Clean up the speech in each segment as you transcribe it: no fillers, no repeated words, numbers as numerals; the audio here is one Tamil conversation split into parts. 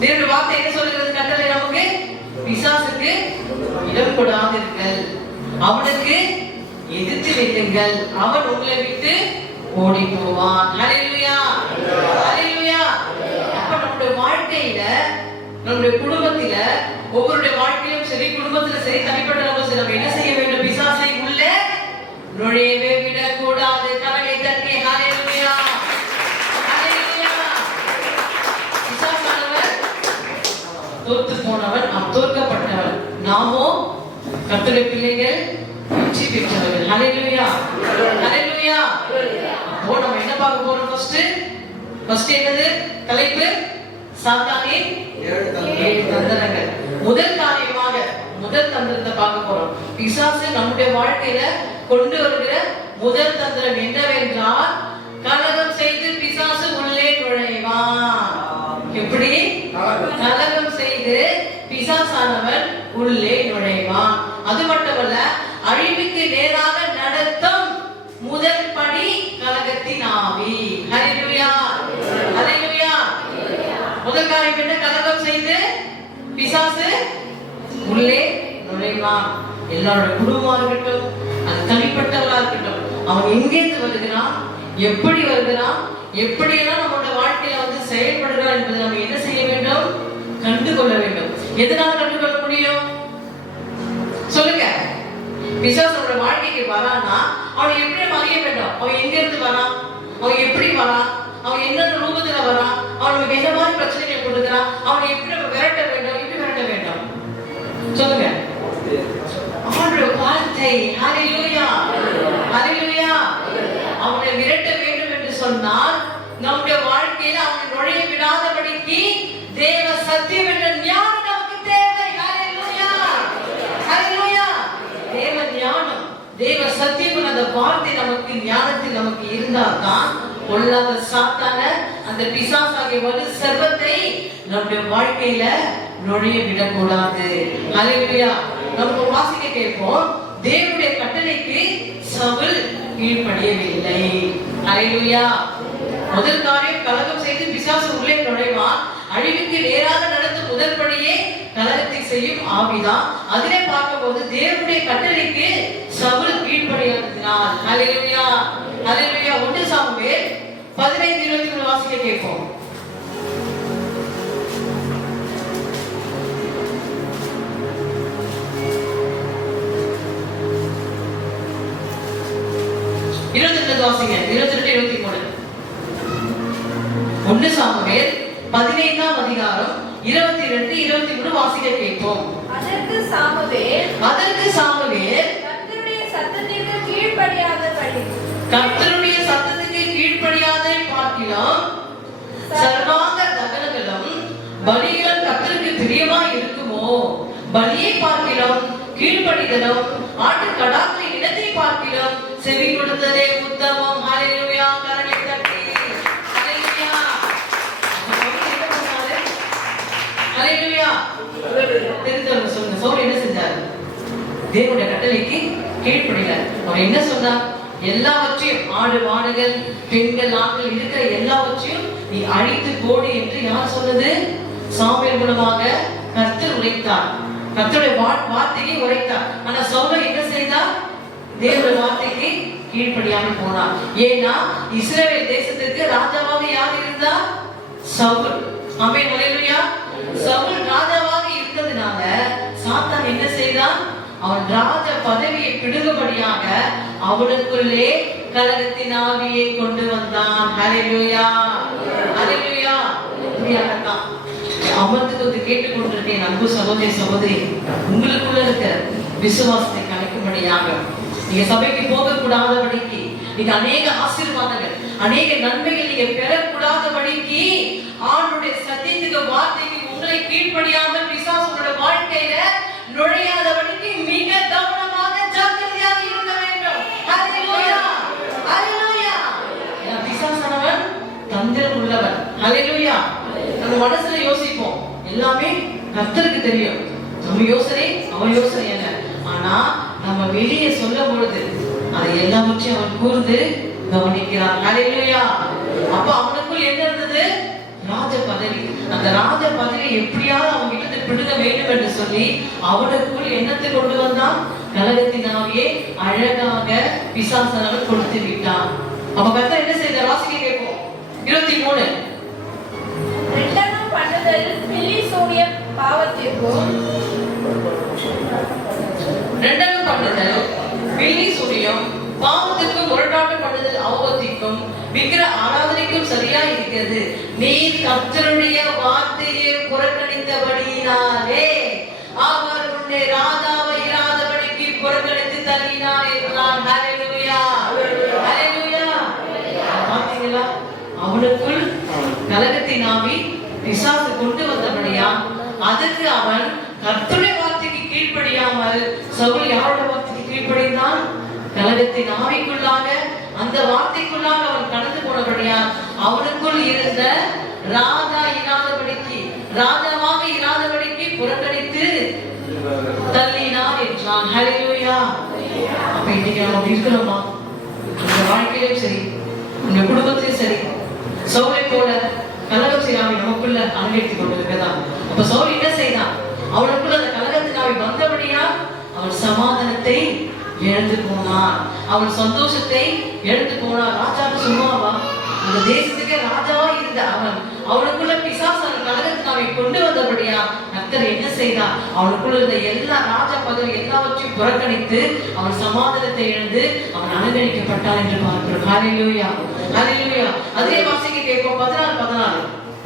தேவனுடைய வார்த்தை என்ன சொல்கிறது? கட்டளை நமக்கு பிசாசுக்கு இடம் கொடாதீர்கள், அவனுக்கு எதிர்த்து நில்லுங்கள், அவன் உங்களை விட்டு ஓடி போவான். ஹல்லேலூயா, ஹல்லேலூயா. அப்ப நம்முடைய வாழ்க்கையில, நம்முடைய குடும்பத்தில, ஒவ்வொருடைய வாழ்க்கையிலும் சரி, குடும்பத்தில சரி, தனிப்பட்ட நம்ம என்ன செய்ய வேண்டும்? பிசாசை உள்ளே நுழையவே விடக்கூடாது. கரங்களை தட்டி ஹல்லேலூயா, ஹல்லேலூயா. பிசாசானவன் தோற்று போனவன், தோற்கப்பட்டவன். நாமோ கர்த்தருடைய பிள்ளைகள், வெற்றி பெற்றவர்கள். ஹல்லேலூயா, ஹல்லேலூயா. அப்போ நம்ம என்ன பார்க்க போறோம்? ஃபர்ஸ்ட் என்னது தலைப்பு? சாத்தானின் 7 தந்திரங்கள். முதல் காரியமாக முதல் தந்திரத்தை பார்க்க போறோம். பிசாசு நம்முடைய வாழ்க்கையில கொண்டு வருகிற முதல் தந்திரம் என்னவென்றால், கலகம் செய்து பிசாசு உள்ளே நுழைவான். எப்படி? கலகம் செய்து பிசாசானவன் உள்ளே நுழைவான். அது மட்டுமல்ல, அழிவுக்கு நேராக நடத்தும் முதல் படி கலகத்தின் ஆவி. ஹல்லேலூயா, ஹல்லேலூயா. முதல் காரியம் என்ன? கலகம் செய்து பிசாசு உள்ளே நுழைவான். எல்லாரோட குடும்பமா இருக்கட்டும், அது தனிப்பட்டவர்களா இருக்கட்டும், அவன் எங்கேருந்து வருகிறான், எப்படி வருகிறான், எப்படியெல்லாம் நம்மளோட வாழ்க்கையில வந்து செயல்படுகிறான் என்பதை நம்ம என்ன செய்ய வேண்டும்? கண்டுகொள்ள வேண்டும். எதனால கண்டுகொள்ள முடியும்? சொல்லுங்க. பிசாசோட வாழ்க்கைக்கு வரான்னா அவனை எப்படி அறிய வேண்டும்? அவன் எங்க இருந்து வரான், அவன் எப்படி வரான், அவன் என்ன ரூபத்துல வரான், அவனுக்கு என்ன மாதிரி பிரச்சனைகள் கொடுக்கிறான், அவனை எப்படி நம்ம விரட்ட வேண்டும்? எப்படி விரட்ட வேண்டும்? சொல்லுங்க. அவனுடைய வார்த்தை. ஹல்லேலூயா, ஹல்லேலூயா. அவனை விரட்ட வேண்டும் என்று சொன்னால், நம்முடைய வாழ்க்கையில அவனை நுழைய விடாதபடிக்கு தேவ சத்தியம் என்ற ஞானம் நமக்கு தேவை. ஹல்லேலூயா, ஹல்லேலூயா. தேவ ஞானம், தேவ சத்தியம், அந்த வார்த்தை நமக்கு ஞானத்தில் நமக்கு இருந்தால் தான் பொல்லாத சாத்தான அந்த பிசாசாகிய வலு சர்வத்தை நம்முடைய வாழ்க்கையில நுழைய விடக்கூடாது. ஹல்லேலூயா. நம்ம வாசிக்க கேட்போம், தேவனுடைய கட்டளைக்கு சவுல் கீழ்ப்படியவில்லை. ஹல்லேலூயா. முதல் காரியம் கலகம் செய்து பிசாசு உள்ளே நுழைவான். அழிவுக்கு நேராக நடத்தும் முதல் படியே கலகத்தை செய்யும் ஆவிதான். அதிலே பார்க்கும்போது தேவனுடைய கட்டளைக்கு சவுல் கீழ்ப்படியாததினால். ஹல்லேலூயா, ஹல்லேலூயா. 1 சாமுவேல் 15:23 வாசிக்க கேட்போம். வாசிங்க. 22-23. 1 சாமுவேல் 15ஆம் அதிகாரம் 22-23 வாசிக்க கேட்போம். அதற்கு சாமுவேல் கர்த்தருடைய சத்தத்திற்கு கீழ்ப்படியாதே பார்க்கிலும் சர்வாங்க தகனங்களும் பலிகளும் கர்த்தருக்கு பிரியமாய் இருக்குமோ? பலியை பார்க்கிலும் கீழ்ப்படிதலும் ஆட்டு கடாக்களின் இடத்தை பார்க்கிலும் செவி கொடுத்ததே உத்தமம். ஹல்லேலூயா. கரங்களை தட்டி ஹல்லேலூயா. ஹல்லேலூயா. தெரிந்தவங்க சொல்லுங்க, சவுல் என்ன செஞ்சார்? தேவனுடைய கட்டளைக்கு கீழ்ப்படினார். அவர் என்ன சொன்னார்? எல்லாவற்றையும், ஆடு மாடுகள் பெண்கள் ஆண்கள் இருக்கிற எல்லாவற்றையும் நீ அழித்து போடு என்று யார் சொன்னது? சாமுவேல் மூலமாக கர்த்தர் உரைத்தார். கர்த்தருடைய வார்த்தையை உரைத்தார். ஆனா சவுல் என்ன செய்தார்? தேவனுடைய வார்த்தைக்கு கீழ்ப்படியாமல் போனார். ஏன்னா இஸ்ரவேல் தேசத்திற்கு ராஜாவாக யார் இருந்தார்? சவுல். ஆமென், ஹல்லேலூயா. சவுல் ராஜாவாக இருந்ததுனால சாத்தான் என்ன செய்தான்? அவன் ராஜ பதவியை பிடுங்கும்படியாக அவனுக்குள்ளே கலகத்தின் ஆவியை கொண்டு வந்தான். ஹல்லேலூயா, ஹல்லேலூயா. இப்படியாகத்தான் அமர்ந்து கேட்டுக்கொண்டிருக்கேன் அன்பு சகோதரி சகோதரி, உங்களுக்குள்ள இருக்க விசுவாசத்தை கலைக்கும்படியாக, நீங்க சபைக்கு போக கூடாதபடிக்கு, நீங்க அநேக ஆசீர்வாதங்கள் அநேக நன்மைகள் நீங்க பெறக்கூடாதபடிக்கு, ஆண்டுடைய சத்தியத்துக்கு வார்த்தைக்கு உங்களை கீழ்ப்படியாமல் பிசாசுடைய வாழ்க்கையில நுழையாதபடிக்கு மிக கவனமாக ஜாக்கிரதையாக இருக்க வேண்டும். ஹல்லேலூயா, ஹல்லேலூயா. பிசாசானவன் தந்திரம் உள்ளவன். ஹல்லேலூயா. நம்ம மனசுல யோசிப்போம், எல்லாமே கர்த்தருக்கு தெரியும், நம்ம யோசனை அவன் யோசனை அல்ல. ஆனா நம்ம வெளியே சொல்லும் பொழுது அதை எல்லாவற்றையும் அவன் கூர்ந்து கவனிக்கிறான். ஹல்லேலூயா. அப்ப அவனுக்குள் என்ன இருந்தது? ராஜ பதவி. அந்த ராஜ பதவியை எப்படியாவது அவங்க கிட்ட பிடுங்க வேண்டும் என்று சொல்லி அவனுக்குள் எண்ணத்தை கொண்டு வந்தான். கலகத்தினாவே அழகாக பிசாசானவன் கொடுத்து விட்டான். அப்ப கர்த்தர் என்ன செய்த வாசிக்க கேட்போம். 23 ரெண்டனும் பண்ணுதல் பில்லி சூனிய பாவத்திற்கும் ரெண்டனும் பண்ணுதல் பில்லி சூனியம் பாவத்திற்கும் முரட்டாட்டம் பண்ணுதல் அவபத்திற்கும் விக்கிர ஆராதனைக்கும் சரியா இருக்கிறது. நீர் கர்த்தருடைய வார்த்தையை புறக்கணித்தபடியினாலே அவர் உன்னை ராஜாவை இராதபடிக்கு புறக்கணித்து தள்ளினார் என்றான். ஹல்லேலூயா, ஹல்லேலூயா. பாத்தீங்களா, அவனுக்குள் கலகத்தின் ஆவி பிசாசு கொண்டு வந்தபடியா அதுக்கு அவன் கர்த்தருடைய வார்த்தைக்கு கீழ்ப்படியாமல் சவுல் யாரோட வார்த்தைக்கு கீழ்ப்படிந்தான்? கலகத்தின் ஆவிக்குள்ளாக அந்த வார்த்தைக்குள்ளாக அவன் கடந்து போனபடியா அவனுக்குள் இருந்த ராஜா இராதபடிக்கு ராஜாவாக இராதபடிக்கு புறக்கணித்து தள்ளினார் என்றான். ஹல்லேலூயா. அப்ப இன்னைக்கு நம்ம இருக்கிறோமா? உங்க வாழ்க்கையிலும் சரி, உங்க குடும்பத்திலும் சரி, சவுலை போல கலகம் செய்யாம நமக்குள்ள அலங்கரித்துக் கொண்டிருக்கதான். அப்ப சவுல் என்ன செய்தான்? அவனுக்குள்ள அந்த கலகத்தின் ஆவி வந்தபடியா அவன் சமாதானத்தை இழந்து போனான், அவன் சந்தோஷத்தை இழந்து போனான். ராஜாவுக்கு சும்மாவா? அந்த தேசத்துக்கே ராஜாவா இருந்த அவன் அவனுக்குள்ள பிசாசான கலகத்தின் ஆவி கொண்டு வந்தபடியா கர்த்தர் என்ன செய்தான்? அவனுக்குள்ள இருந்த எல்லா ராஜா பதவி எல்லாவற்றையும் புறக்கணித்து அவன் சமாதானத்தை இழந்து அவன் அலங்கரிக்கப்பட்டான் என்று பார்க்கிறோம். ஹல்லேலூயா, ஹல்லேலூயா. அதே வாசிக்க கேட்போம். 14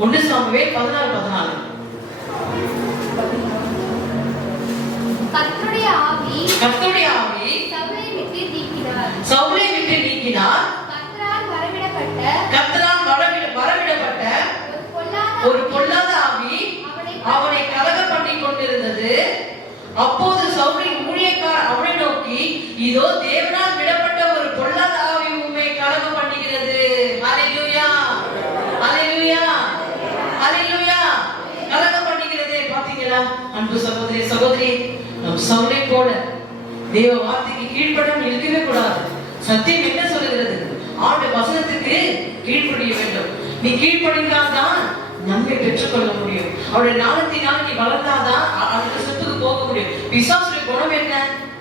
1 சாமுவேல் 14 கர்த்தருடைய ஆவி சவுலை விட்டு நீக்கினார். கர்த்தரால் வரவிடப்பட்ட ஒரு பொல்லாத ஆவி அவனை கலக பண்ணி கொண்டிருந்தது. அப்போது சவுலின் ஊழியக்காரர் அவனை நோக்கி, இதோ தேவனால் விடப்பட்ட ஒரு பொல்லாத ஆவி உம்மை கலக பண்ணுகிறது. ஹல்லேலூயா, ஹல்லேலூயா, ஹல்லேலூயா. கலக பண்ணுகிறதே. பாத்தீங்களா அன்பு சகோதரி சகோதரி, நம் சவுலை போல தேவ வார்த்தைக்கு கீழ்ப்படாமல் இருக்கவே கூடாது. சத்தியம் என்ன சொல்லுகிறது? ஆண்டு வசனத்துக்கு கீழ்ப்படிய வேண்டும். நீ கீழ்ப்படிந்தால்தான் நன்மை பெற்றுக்கொள்ள முடியும். அவருடைய ஞானத்தினால நீ வளர்ந்தாதான் அடுத்த ஸ்டெப்புக்கு போக முடியும். பிசாசுடைய குணம் என்ன?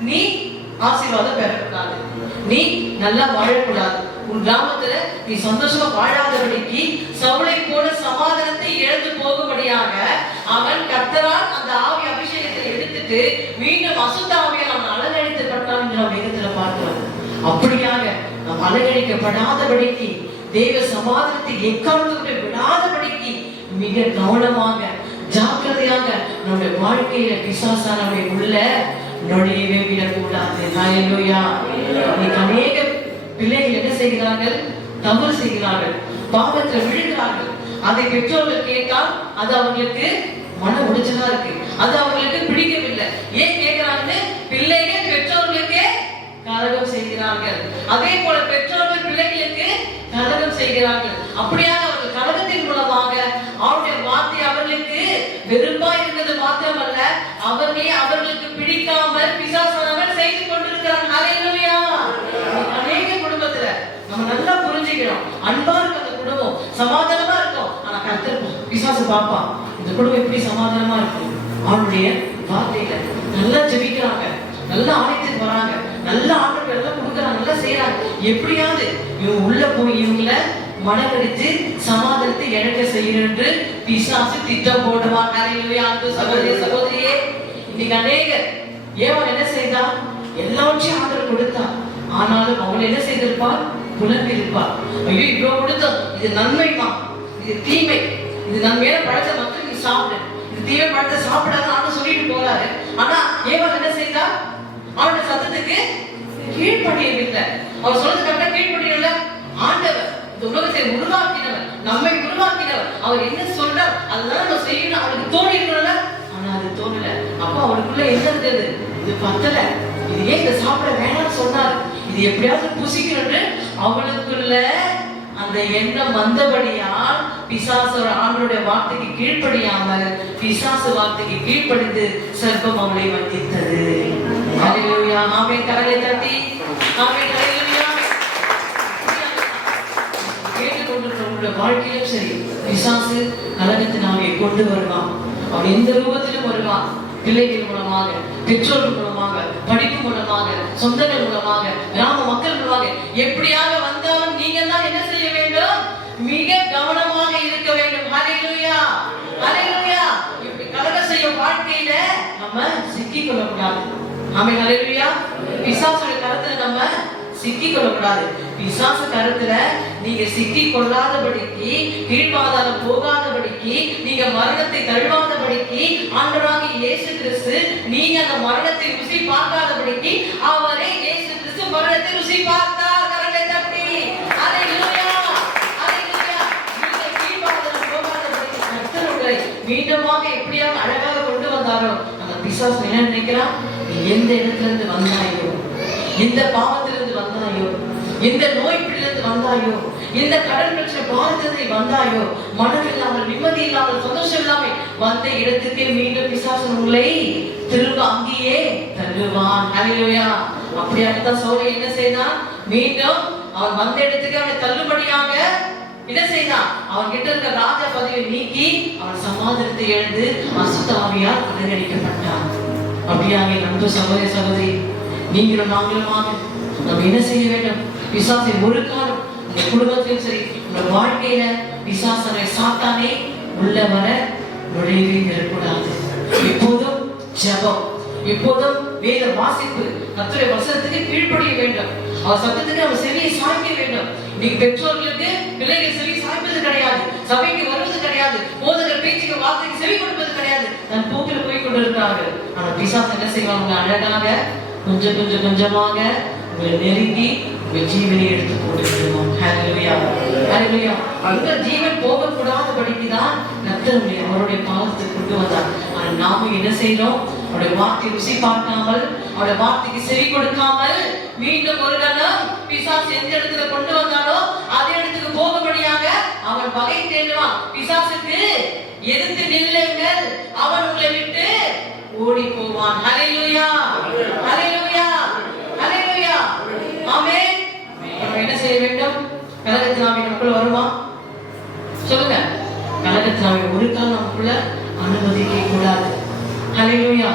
நீ ஆசீர்வாதம் பெறக்கூடாது, நீ நல்லா வாழக்கூடாது, உன் கிராமத்துல நீ சந்தோஷமா வாழாதபடிக்கு சவுலை போல சமாதானத்தை இழந்து போகும்படியாக அவன் கர்த்தரால் அந்த ஆவி அபிஷேகத்தை எடுத்துட்டு மீண்டும் அசுத்த ஆவியால் அவன் அலங்கரிக்கப்பட்டான் என்று நாம் வேதத்துல பார்க்கிறோம். அப்படியாக நாம் அலங்கரிக்கப்படாதபடிக்கு தேவ சமாதானத்தை எக்காலத்துக்கு விடாதபடிக்கு மிக கவனமாக ஜாக்கிரதையாக நம்முடைய வாழ்க்கையில பிசாசானவரை உள்ள நுழையவே விடக்கூடாது. ஹல்லேலூயா. இன்னைக்கு அநேக பிள்ளைகள் என்ன செய்கிறார்கள்? தவறு செய்கிறார்கள், பாவத்தில் விழுகிறார்கள். அதை பெற்றோர்கள் கேட்டால் அது அவங்களுக்கு மன உடைச்சலா இருக்கு, அது அவங்களுக்கு பிடிக்கவில்லை. ஏன் கேட்கிறாங்கன்னு பிள்ளைகள் பெற்றோர்களுக்கே கலகம் செய்கிறார்கள். அதே போல பெற்றோர்கள் பிள்ளைகளுக்கு கலகம் செய்கிறார்கள். அப்படியாக அவர்கள் கலகத்தின் மூலமாக அவருடைய வார்த்தை அவர்களுக்கு வெறுப்பா இருந்தது மாத்திரமல்ல, அவர்களுக்கு பிடிக்காமல் பிசாசானவன் செய்து கொண்டிருக்கிறான். ஹல்லேலூயா. அநேக குடும்பத்துல நம்ம நல்லா புரிஞ்சுக்கணும். அன்பா இருக்கு அந்த குடும்பம், சமாதானமா இருக்கும். ஆனா கர்த்தர் பிசாசு பாப்பான், இந்த குடும்பம் எப்படி சமாதானமா இருக்கும்? அவனுடைய வார்த்தையில நல்லா ஜெபிக்கிறாங்க, நல்லா ஆலயத்துக்கு வராங்க, நல்ல ஆண்டவர்கள் எல்லாம் கொடுக்குறாங்க, நல்லா செய்யறாங்க. எப்படியாவது இவங்க உள்ள போய் இவங்களை மனக்கடிச்சு சமாதானத்தை இழக்க செய்யணும் என்று பிசாசு திட்டம் போடுவான். ஹல்லேலூயா. அன்பு சகோதரி சகோதரியே, இன்னைக்கு அநேகர் ஏவன் என்ன செய்தான்? எல்லாவற்றையும் ஆண்டவர் கொடுத்தான். ஆனாலும் அவள் என்ன செய்திருப்பார்? புலம்பி இருப்பார். ஐயோ இவ்வளவு கொடுத்தோம், இது நன்மைமா, இது தீமை, இது நன்மையான பழத்தை மட்டும் நீ சாப்பிடு, இது தீமை பழத்தை சாப்பிடாத சொல்லிட்டு போறாரு. ஆனா ஏவன் என்ன செய்தா? அவனுடைய சத்தத்துக்கு கீழ்ப்படியவில்லை. அவர் சொல்றது கரெக்டா கீழ்ப்படியல. ஆண்டவர் இந்த உலகத்தை உருவாக்கினவர், நம்மை உருவாக்கினவர், அவர் என்ன சொல்றார் அதெல்லாம் நம்ம செய்யணும். அவனுக்கு தோணி இருக்கணும்ல, ஆனா அது தோணல. அப்ப அவனுக்குள்ள என்ன இருந்தது? இது பத்தல, இது ஏன் இதை சாப்பிட வேணாம்னு சொன்னார், இது எப்படியாவது புசிக்கணும்னு அவளுக்குள்ள அந்த எண்ணம் வந்தபடியால் பிசாசு ஆண்டவருடைய வார்த்தைக்கு கீழ்ப்படியாமல் பிசாசு வார்த்தைக்கு கீழ்ப்படிந்து சர்ப்பம் அவளை வந்தித்தது. ஹல்லேலூயா. ஆமென். கரங்களை தட்டி ஆமென். ஹல்லேலூயா. கேட்டுக்கொண்டிருக்கிற உங்களுடைய வாழ்க்கையிலும் சரி பிசாசு கலகத்தின் ஆவியை கொண்டு வருவான். அவன் எந்த ரூபத்திலும் வருவான். பிள்ளைகள் மூலமாக, பெற்றோர்கள் மூலமாக, படிப்பு மூலமாக, சொந்தங்கள் மூலமாக, கிராம மக்கள் மூலமாக, எப்படியாக வந்தாலும் நீங்க தான் என்ன செய்ய வேண்டும்? மிக கவனமாக இருக்க வேண்டும். ஹல்லேலூயா, ஹல்லேலூயா. இப்படி கலகம் செய்யும் வாழ்க்கையில நம்ம சிக்கிக் கொள்ளக்கூடாது. ஆமென், ஹல்லேலூயா. பிசாசுடைய கருத்துல நம்ம சிக்கிக் கொள்ளக்கூடாது. பிசாசு கருத்துல நீங்க சிக்கிக் கொள்ளாதபடிக்கு, கீழ்பாதாளம் போகாதபடிக்கு, நீங்க மரணத்தை தழுவாதபடிக்கு, ஆண்டவராகிய இயேசு கிறிஸ்து நீங்க அந்த மரணத்தை ருசி பார்க்காதபடிக்கு அவரே இயேசு கிறிஸ்து மரணத்தை ருசி பார்த்தார். கரங்களை தட்டி ஹல்லேலூயா, ஹல்லேலூயா. நீங்க கீழ்பாதாளம் போகாதபடிக்கு கர்த்தர் உங்களை மீண்டுமாக எப்படியாக அழகாக கொண்டு வந்தாரோ, அந்த பிசாசு என்ன நினைக்கிறான்? நீ எந்த இடத்துல இருந்து வந்தாயோ, எந்த பாவத்திலிருந்து வந்தாயோ, எந்த நோய் பிடிலிருந்து வந்தாயோ, எந்த கடன் பிரச்சனை பாரத்திலிருந்து வந்தாயோ, மனம் இல்லாமல், நிம்மதி இல்லாமல், சந்தோஷம் இல்லாமல் வந்த இடத்துக்கே மீண்டும் பிசாசு உங்களை திரும்ப அங்கேயே தள்ளுவான். ஹல்லேலூயா. அப்படியாகத்தான் சவுல் என்ன செய்தான்? மீண்டும் அவன் வந்த இடத்துக்கு அவனை தள்ளுபடியாக என்ன செய்தான்? அவன் கிட்ட இருக்க ராஜா பதவியை நீக்கி அவன் சமாதானத்தை இழந்து அசுத்த ஆவியால் அலங்கரிக்கப்பட்டான். அப்படியாக நண்பு சகோதரி சகோதரி, நீங்களும் நாங்களுமாக நம்ம என்ன செய்ய வேண்டும்? பிசாசை ஒரு காலம் உங்க குடும்பத்திலும் சரி, உங்க வாழ்க்கையில பிசாசனை சாத்தானே உள்ள வர நுழைவே இருக்கக்கூடாது. எப்போதும் ஜெபம், எப்போதும் வேத வாசிப்பு, கர்த்தருடைய வசனத்துக்கு கீழ்ப்படிய வேண்டும். அவர் சத்தத்துக்கு நம்ம செவியை சாய்க்க வேண்டும். இன்னைக்கு பெற்றோர்களுக்கு பிள்ளைகள் செவி சாய்ப்பது கிடையாது, சபைக்கு வருவது கிடையாது, போதகர் பேச்சுக்கு வார்த்தைக்கு செவி கொடுப்பது கிடையாது, தன் போக்கில் போய் கொண்டிருக்கிறார்கள். ஆனா பிசாசு என்ன செய்வாங்க? அழகாக கொஞ்சம் கொஞ்சம் கொஞ்சமாக உங்களை நெருங்கி உங்கள் ஜீவனை எடுத்து போட்டு விடுவோம். ஹல்லேலூயா, ஹல்லேலூயா. அந்த ஜீவன் போகக்கூடாதபடிக்கு தான் கர்த்தர் அவருடைய பாதத்துக்கு கொண்டு வந்தார். ஆனால் நாம என்ன செய்யறோம்? அவருடைய வார்த்தை ருசி பார்க்காமல், அவருடைய வார்த்தைக்கு செவி கொடுக்காமல், மீண்டும் ஒரு கணம் பிசாசு எந்த இடத்துல கொண்டு வந்தாலோ அதே இடத்துக்கு போகும்படியாக அவன் வகை தேடுவான். பிசாசுக்கு எதிர்த்து நில்லுங்கள், அவன் உங்களை விட்டு ஓடி போவான். ஹல்லேலூயா, ஹல்லேலூயா, ஹல்லேலூயா. ஆமென். நம்ம என்ன செய்ய வேண்டும்? கலகத்தினாவி நமக்குள்ள வருமா? சொல்லுங்க. கலகத்தினாவி ஒரு காலம் நமக்குள்ள அனுமதிக்க கூடாது. ஹல்லேலூயா.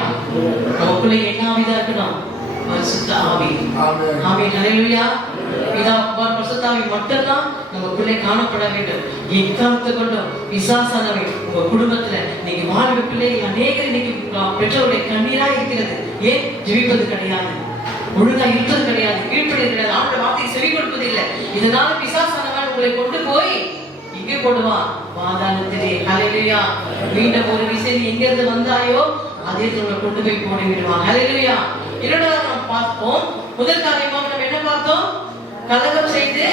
நமக்குள்ள என்ன ஆவிதான் இருக்கணும்? பரிசுத்த ஆவி. ஆமென், ஹல்லேலூயா. பிதா குமாரன் பரிசுத்த ஆவி மட்டும்தான் நமக்குள்ளே காணப்பட வேண்டும். எக்காரணத்தை கொண்டும் பிசாசானவை உங்க குடும்பத்துல நீங்க வாழ்வு பிள்ளைகள் அநேகர் இன்னைக்கு பெற்றோருடைய கண்ணீரா இருக்கிறது. ஏன் ஜெபிப்பது கிடையாது, ஒழுங்கா இருப்பது கிடையாது, கீழ்ப்படியது கிடையாது, ஆண்டவருடைய வார்த்தையை செவி கொடுப்பது இல்லை. இதனால பிசாசானவன் உங்களை கொண்டு போய் இங்கே போடுவான், பாதாளத்திலே. ஹல்லேலூயா. மீண்டும் ஒரு விஷயம், நீ எங்க இருந்து வந்தாயோ அதே உங்களை கொண்டு போய் போட விடுவான். ஹல்லேலூயா. இரண்டாவது நாம் பார்ப்போம். முதல் காரியமாக நம்ம என்ன பார்த்தோம்? கலகம் செய்து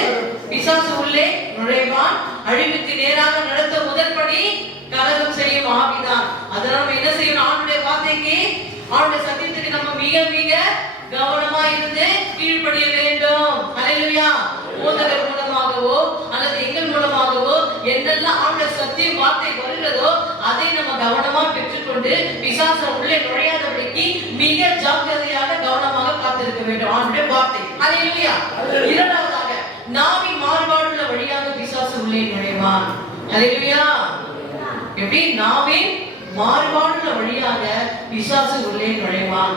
பிசாசு உள்ளே நுழைவான். அழிவுக்கு நேராக நடத்த முதல் படி கலகம் செய்யும் ஆவிதான். அதனால நம்ம என்ன செய்யணும்? ஆண்டுடைய வார்த்தைக்கு, ஆண்டுடைய சத்தியத்துக்கு நம்ம மிக மிக கவனமா இருந்து கீழ்ப்படிய வேண்டும். ஹல்லேலூயா. போதகர் மூலமாகவோ அல்லது எங்கள் மூலமாகவோ என்னெல்லாம் ஆண்டுடைய சத்தியம் வார்த்தை வருகிறதோ அதை நம்ம கவனமா பெற்றுக்கொண்டு பிசாசு உள்ளே நுழையாதபடிக்கு மிக ஜாக்கிரதையாக கவனமாக காத்திருக்க வேண்டும். ஆண்டுடைய வார்த்தை. ஹல்லேலூயா. இரண்டாவதாக, நாவின் மாறுபாடுள்ள வழியாக பிசாசு உள்ளே நுழைவான். ஹல்லேலூயா. எப்படி? நாவின் மாறுபாடுள்ள வழியாக பிசாசு உள்ளே நுழைவான்.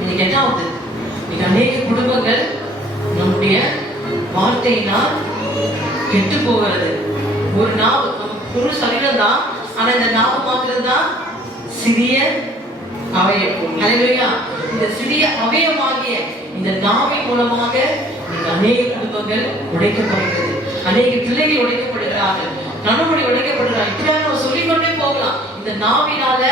இன்னைக்கு என்ன ஆகுது? இன்னைக்கு அநேக குடும்பங்கள் நம்முடைய வார்த்தையினால் கெட்டு போகிறது. ஒரு நாவு, முழு சரீரம் தான், ஆனா இந்த நாவு மாத்திரம் தான் சிறிய அவயம். ஹல்லேலூயா. இந்த சிறிய அவயமாகிய இந்த நாவின் மூலமாக அநேக குடும்பங்கள் உடைக்கப்படுகிறது, அநேக பிள்ளைகள் உடைக்கப்படுகிறார்கள், கணவனை உடைக்கப்படுகிறார். இப்படியாக நம்ம சொல்லிக்கொண்டே போகலாம். இந்த நாவினால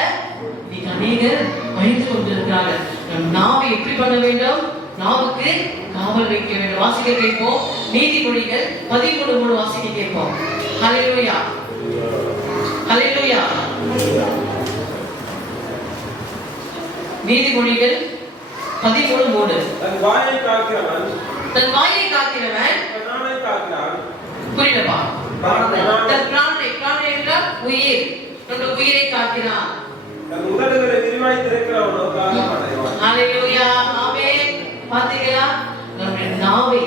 இன்னைக்கு அநேகர் அழிந்து கொண்டிருக்கிறார்கள். நம் நாவை எப்படி பண்ண வேண்டும்? நாவுக்கு காவல் வைக்க வேண்டும். வாசிக்க கேட்போம். நீதிமொழிகள் 13:3 வாசிக்க கேட்போம். ஹல்லேலூயா, ஹல்லேலூயா. நீதிமொழிகள் 13:3. தன் வாயை காக்கிறவன் புரியலப்பா. தன் பிராணனை என்றால் உயிர், நம்முடைய உயிரை காக்கிறான். தன் உதடுகளை விரிவாய் திறக்கிறவனோ காரணம் அடைவான். ஹல்லேலூயா, ஆமென். பாத்தீங்களா? நம்முடைய நாவை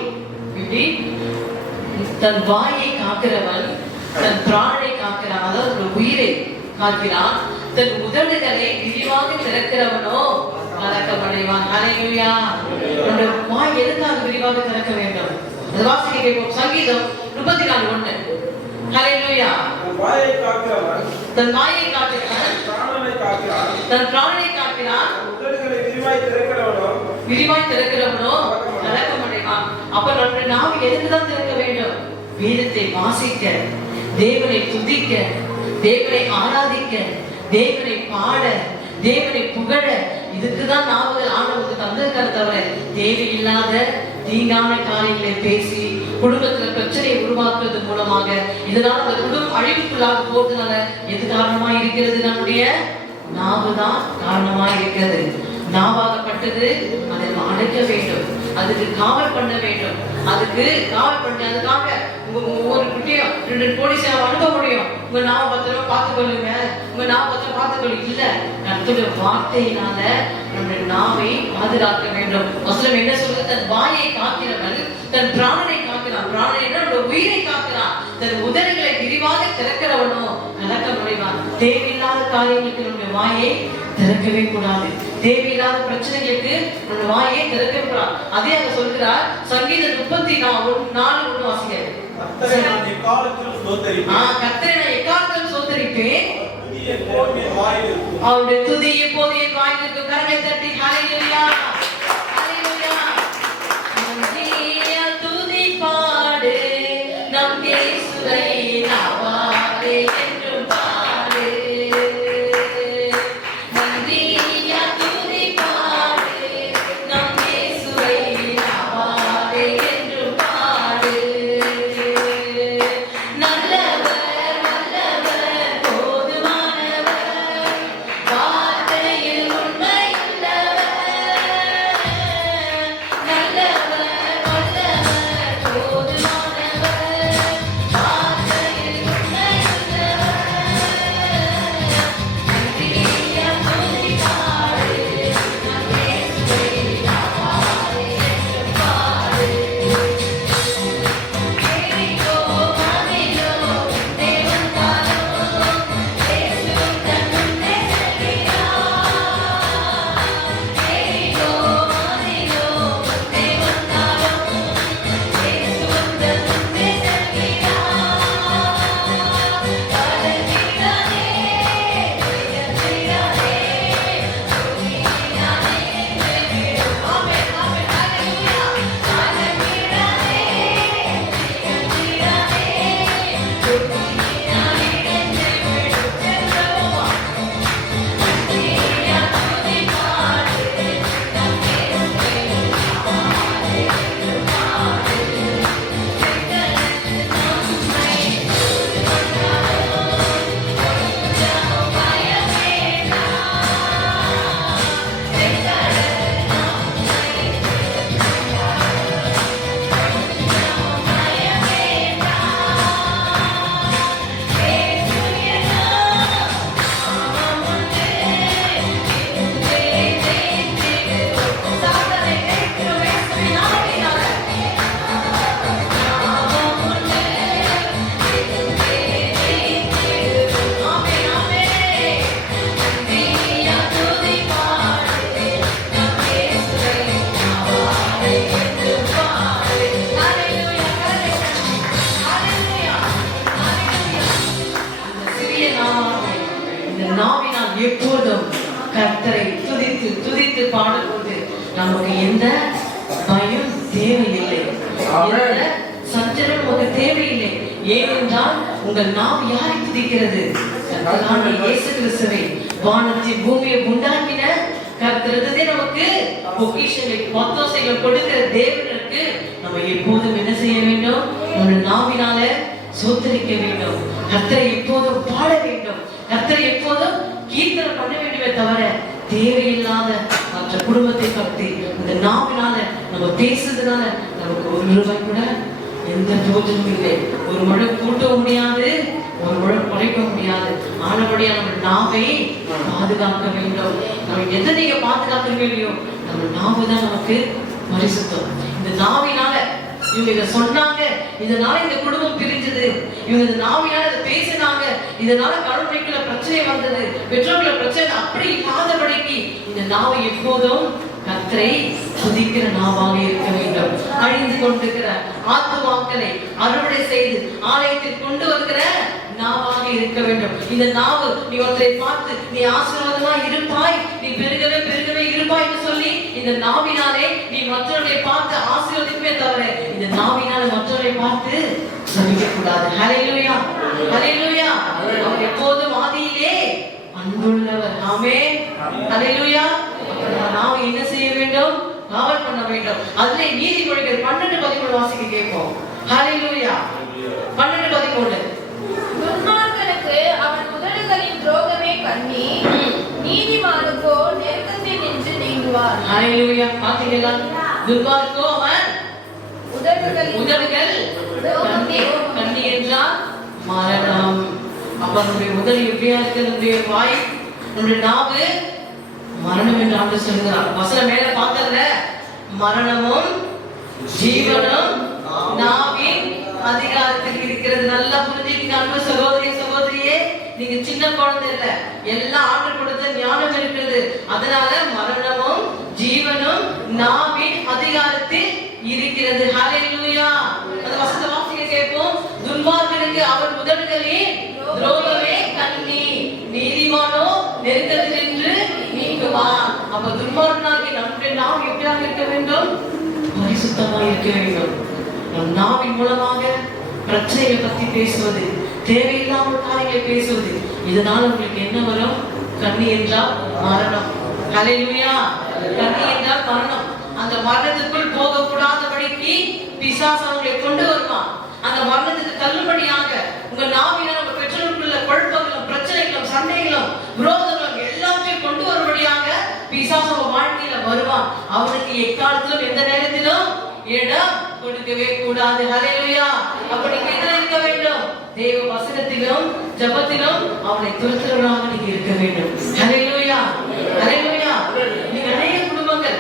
இப்படி தன் வாயை காக்கிறவன் தன் பிராணனை காக்கிறான், அதாவது உயிரை காக்கிறான். தன் உதடுகளை விரிவாக திறக்கிறவனோ வழக்கமடைவான். ஹல்லேலூயா. நம்முடைய வாய் எதுக்காக விரிவாக திறக்க வேண்டும்? அது வாசிக்க கேட்போம். சங்கீதம் 34:1. ஹல்லேலூயா. வாயை காக்கிறவன் தன் வாயை காக்கிறான், பிராணனை காக்கிறான். தன் பிராணனை காக்கிறான், உதடுகளை விரிவாய் திறக்கிறவனோ விரிவாய் திறக்கிறவனோ வழக்கமடைவான். அப்ப நம்முடைய நாவு எதுக்குதான் திறக்க வேண்டும்? வேதத்தை வாசிக்க, தேவனை துதிக்க, தேவனை ஆராதிக்க, தேவனை பாட, தேவனை புகழ. இதுக்குதான் நாவுகள் ஆண்டவருக்கு தந்திருக்கிற தவிர தேவையில்லாத தீங்கான காரியங்களை பேசி குடும்பத்துல பிரச்சனையை உருவாக்குறது மூலமாக இதனால அந்த குடும்பம் அழிவுக்குள்ளாக போறதுனால எது காரணமா இருக்கிறது? நம்முடைய நாவு தான் காரணமா இருக்கிறது. நாவாகப்பட்டது அதை அடைக்க வேண்டும், அதுக்கு காவல் பண்ண வேண்டும். அதுக்கு காவல் பண்ணி அதுக்காக உங்க ஒவ்வொரு குட்டியும் 2 போலீஸ் அனுப்ப முடியும். உங்க நாவை பத்திரமா பார்த்துக்கொள்ளுங்க, உங்க நாவை பத்திரம் பார்த்துக்கொள்ளுங்க. இல்ல, கர்த்தருடைய வார்த்தையினால நம்முடைய நாவை பாதுகாக்க வேண்டும். வசனம் என்ன சொல்றது? தன் வாயை காக்கிறவன் தன் பிராணனை காக்கிறான். பிராணனை உயிரை காக்கிறான். தன் உதடுகளை விரிவாக திறக்கிறவனோ கலக்கமடைவான். தேவையில்லாத காரியங்களுக்கு நம்முடைய வாயை திறக்கவே கூடாது. தேவையில்லாத பிரச்சனைகளுக்கு நம்முடைய வாயை திறக்கவே கூடாது. அதே அங்க சொல்கிறார். சங்கீதம் 34:1 வாசிங்க. கர்த்தரை நான் எக்காலத்திலும் ஸ்தோத்தரிப்பேன். கர்த்தரை நான் எக்காலத்திலும் ஸ்தோத்தரிப்பேன். துதி எப்போதும் என் வாயில் இருக்கும். அவருடைய துதி எப்போதும் என் வாயில் இருக்கும். கரங்களை தட்டி ஹல்லேலூயா, ஹல்லேலூயா. நன்றியால் துதி பாடு, நம் இயேசுவை நாவாலே என்றும் பாடு. நன்றியால் துதி பாடு, நம் இயேசுவை நாவாலே என்றும் பாடு. நல்லவர், வல்லவர், போதுமானவர், வார்த்தையில் உண்மையுள்ளவர். நல்லவர், வல்லவர், போதுமானவர், வார்த்தையில் உண்மையுள்ளவர். நன்றியால் துதி பாடு, நம் இயேசுவை நாவாலே என்றும் பாடு. கேளிக்கோ, மகிழோ, தேவன் தானோ, இயேசு தன் முன்னே செல்கிறார். கேளிக்கோ, மகிழோ, தேவன் தானோ, இயேசு தன் முன்னே செல்கிறார். கலங்கிடாதே, திகழ்ந்திடாதே, துதியினாலே ஜெயித்திடும். ஆமென், ஆமென், ஹல்லேலூயா. கலங்கிடாதே, திகழ்ந்திடாதே, துதியினாலே ஜெயித்திடும். செல்வோமா. நன்றியால் துதி பாடு, நம் இயேசுவை நாவாலே என்றும் பாடு. செங்கடல் நம்மை சூழ்ந்தாலும் கொஞ்சமும் பயம் வேண்டாம். செங்கடல் நம்மை சூழ்ந்தாலும் கொஞ்சமும் பயம் வேண்டாம். இயேசு என்னும் நாமம் ஒன்று இன்றே ஜெயித்திடுவோம். சாத்தானை ஜெயிக்கிறோம் இயேசுவின் நாமத்தினால. நாமம் ஒன்று இன்றே ஜெயித்திடுவோம். ஆமென், ஆமென். நன்றியால் துதி பாடு, நம் இயேசுவை நாவாலே என்றும் பாடு. ஹல்லேலூயா, ஹல்லேலூயா, ஹல்லேலூயா. இந்த சிறிய நாவாலே, இந்த நாவினால் எப்போதும் கர்த்தரை துதித்து துதித்து பாடும்போது நமக்கு எந்த பயம் தேவையில்லை, எந்த சஞ்சலம் நமக்கு தேவையில்லை. ஏனென்றால் உங்கள் நாவு யாரை துதிக்கிறது? கர்த்தராகிய இயேசு கிறிஸ்துவை, வானத்தின் பூமியை உண்டாக்கின கர்த்தரே நமக்கு பொக்கிஷங்களை பத்தோசைகள் கொடுக்கிற தேவனுக்கு நம்ம எப்போதும் என்ன செய்ய வேண்டும்? ஒரு நாவினால சோத்தரிக்க வேண்டும். கர்த்தரை எப்போதும் பாட வேண்டும். கர்த்தரை எப்போதும் கீர்த்தனை பண்ண வேண்டுமே தவிர தேவையில்லாத மற்ற குடும்பத்தை பற்றி இந்த நாவினால நம்ம பேசுறதுனால நமக்கு ஒரு ரூபாய் கூட எந்த பிரயோஜனமும் இல்லை. ஒரு முழம் கூட்டவும் முடியாது, ஒரு முழம் குறைக்க முடியாது. ஆனபடியா நம்ம நாவை பாதுகாக்க வேண்டும். நம்ம எதை நீங்க பாதுகாக்க வேண்டியோ நம்ம நாவு தான் நமக்கு பரிசுத்தம். இந்த நாவினால இவங்க இதை சொன்னாங்க, இதனால இந்த குடும்பம் பிரிஞ்சது, இவங்க இந்த நாவினால இதை பேசினாங்க, இதனால கணவனுக்குள்ள பிரச்சனை வந்தது, பெற்றோர்களை பிரச்சனை, அப்படி இல்லாதபடிக்கு இந்த நாவை எப்போதும் கர்த்தரை துதிக்கிற நாவாக இருக்க வேண்டும். அழிந்து கொண்டிருக்கிற ஆத்துமாக்களை அறுவடை செய்து ஆலயத்தில் கொண்டு வருகிற நாவாக இருக்க வேண்டும். இந்த நாவு நீ ஒருத்தரை பார்த்து நீ ஆசீர்வாதமா இருப்பாய், நீ பெருகவே பெருகவே இருப்பாய் என்று சொல்லி இந்த நாவினாலே நீ மற்றவர்களை பார்த்து ஆசீர்வதிப்பே தவிர இந்த நாவினால மற்றவர்களை பார்த்து சபிக்க கூடாது. ஹல்லேலூயா, ஹல்லேலூயா. அவர் எப்போதும் ஆதியிலே அன்புள்ளவர். ஆமென், ஹல்லேலூயா. நாவை என்ன செய்ய வேண்டும்? காவல் பண்ண வேண்டும். அதிலே நீதிமொழிகள் 12:13 வாசிக்க கேட்போம். ஹல்லேலூயா. 12:13. துன்மார்க்கனுக்கு அவன் உதடுகளின் துரோகமே கண்ணி, நீதிமானுக்கோ நெருக்கத்தில் நின்று நீங்குவார். ஹல்லேலூயா. பாத்தீங்களா? துன்மார்க்கோ அவன் உதடுகள் கண்ணி என்றால் மரணம். அப்ப நம்முடைய உதடு எப்படியா இருக்கு? நம்முடைய வாய், நம்முடைய நாவு மரணம் என்று ஆண்டு சொல்கிறார். வசனம் மேல பார்த்ததுல மரணமும் ஜீவனும் நாவின் அதிகாரத்தில் இருக்கிறது. நல்லா புரிஞ்சுக்கிங்க அன்பு சகோதரி சகோதரியே, நீங்க சின்ன குழந்தை இல்ல, எல்லாம் ஆண்டு கொடுத்த ஞானம் இருக்கிறது. அதனால மரணமும் ஜீவனும் நாவின் அதிகாரத்தில் இருக்கிறது. ஹல்லேலூயா. அந்த வசனத்தை வாசிக்க கேட்போம். துன்மார்க்கனுக்கு அவன் உதடுகளின் துரோகமே கண்ணி, நீதிமானோ நெருக்கத்தில் நின்று நீங்குவான். அப்ப துன்மார்க்கனாகிய நம்முடைய நாவு எப்படியாக இருக்க வேண்டும்? பரிசுத்தமாக இருக்க வேண்டும். நம் நாவின் மூலமாக பிரச்சனையை பத்தி பேசுவது, தேவையில்லாமல் காரியங்களை பேசுவது, இதனால உங்களுக்கு என்ன வரும்? கண்ணி என்றால் மரணம். ஹல்லேலூயா. கண்ணி என்றால் மரணம். அந்த மரணத்துக்குள் போகக்கூடாதபடிக்கு பிசாசு அவங்களை கொண்டு வருவான். அந்த மரணத்துக்கு தள்ளுபடியாக உங்க நாவினால் உங்க பெற்றோருக்குள்ள குழப்பங்களும் பிரச்சனைகளும் சண்டைகளும் விரோதங்களும் எல்லாத்தையும் கொண்டு வரும்படியாக பிசாசு உங்க வாழ்க்கையில வருவான். அவனுக்கு எக்காலத்திலும் எந்த நேரத்திலும் இடம் கொடுக்கவே கூடாது. ஹல்லேலூயா. அப்படி நீங்க இருக்க வேண்டும். தேவ வசனத்திலும் ஜெபத்திலும் அவனை துரத்துறவராக நீங்க இருக்க வேண்டும். ஹல்லேலூயா, ஹல்லேலூயா. நீங்க அநேக குடும்பங்கள்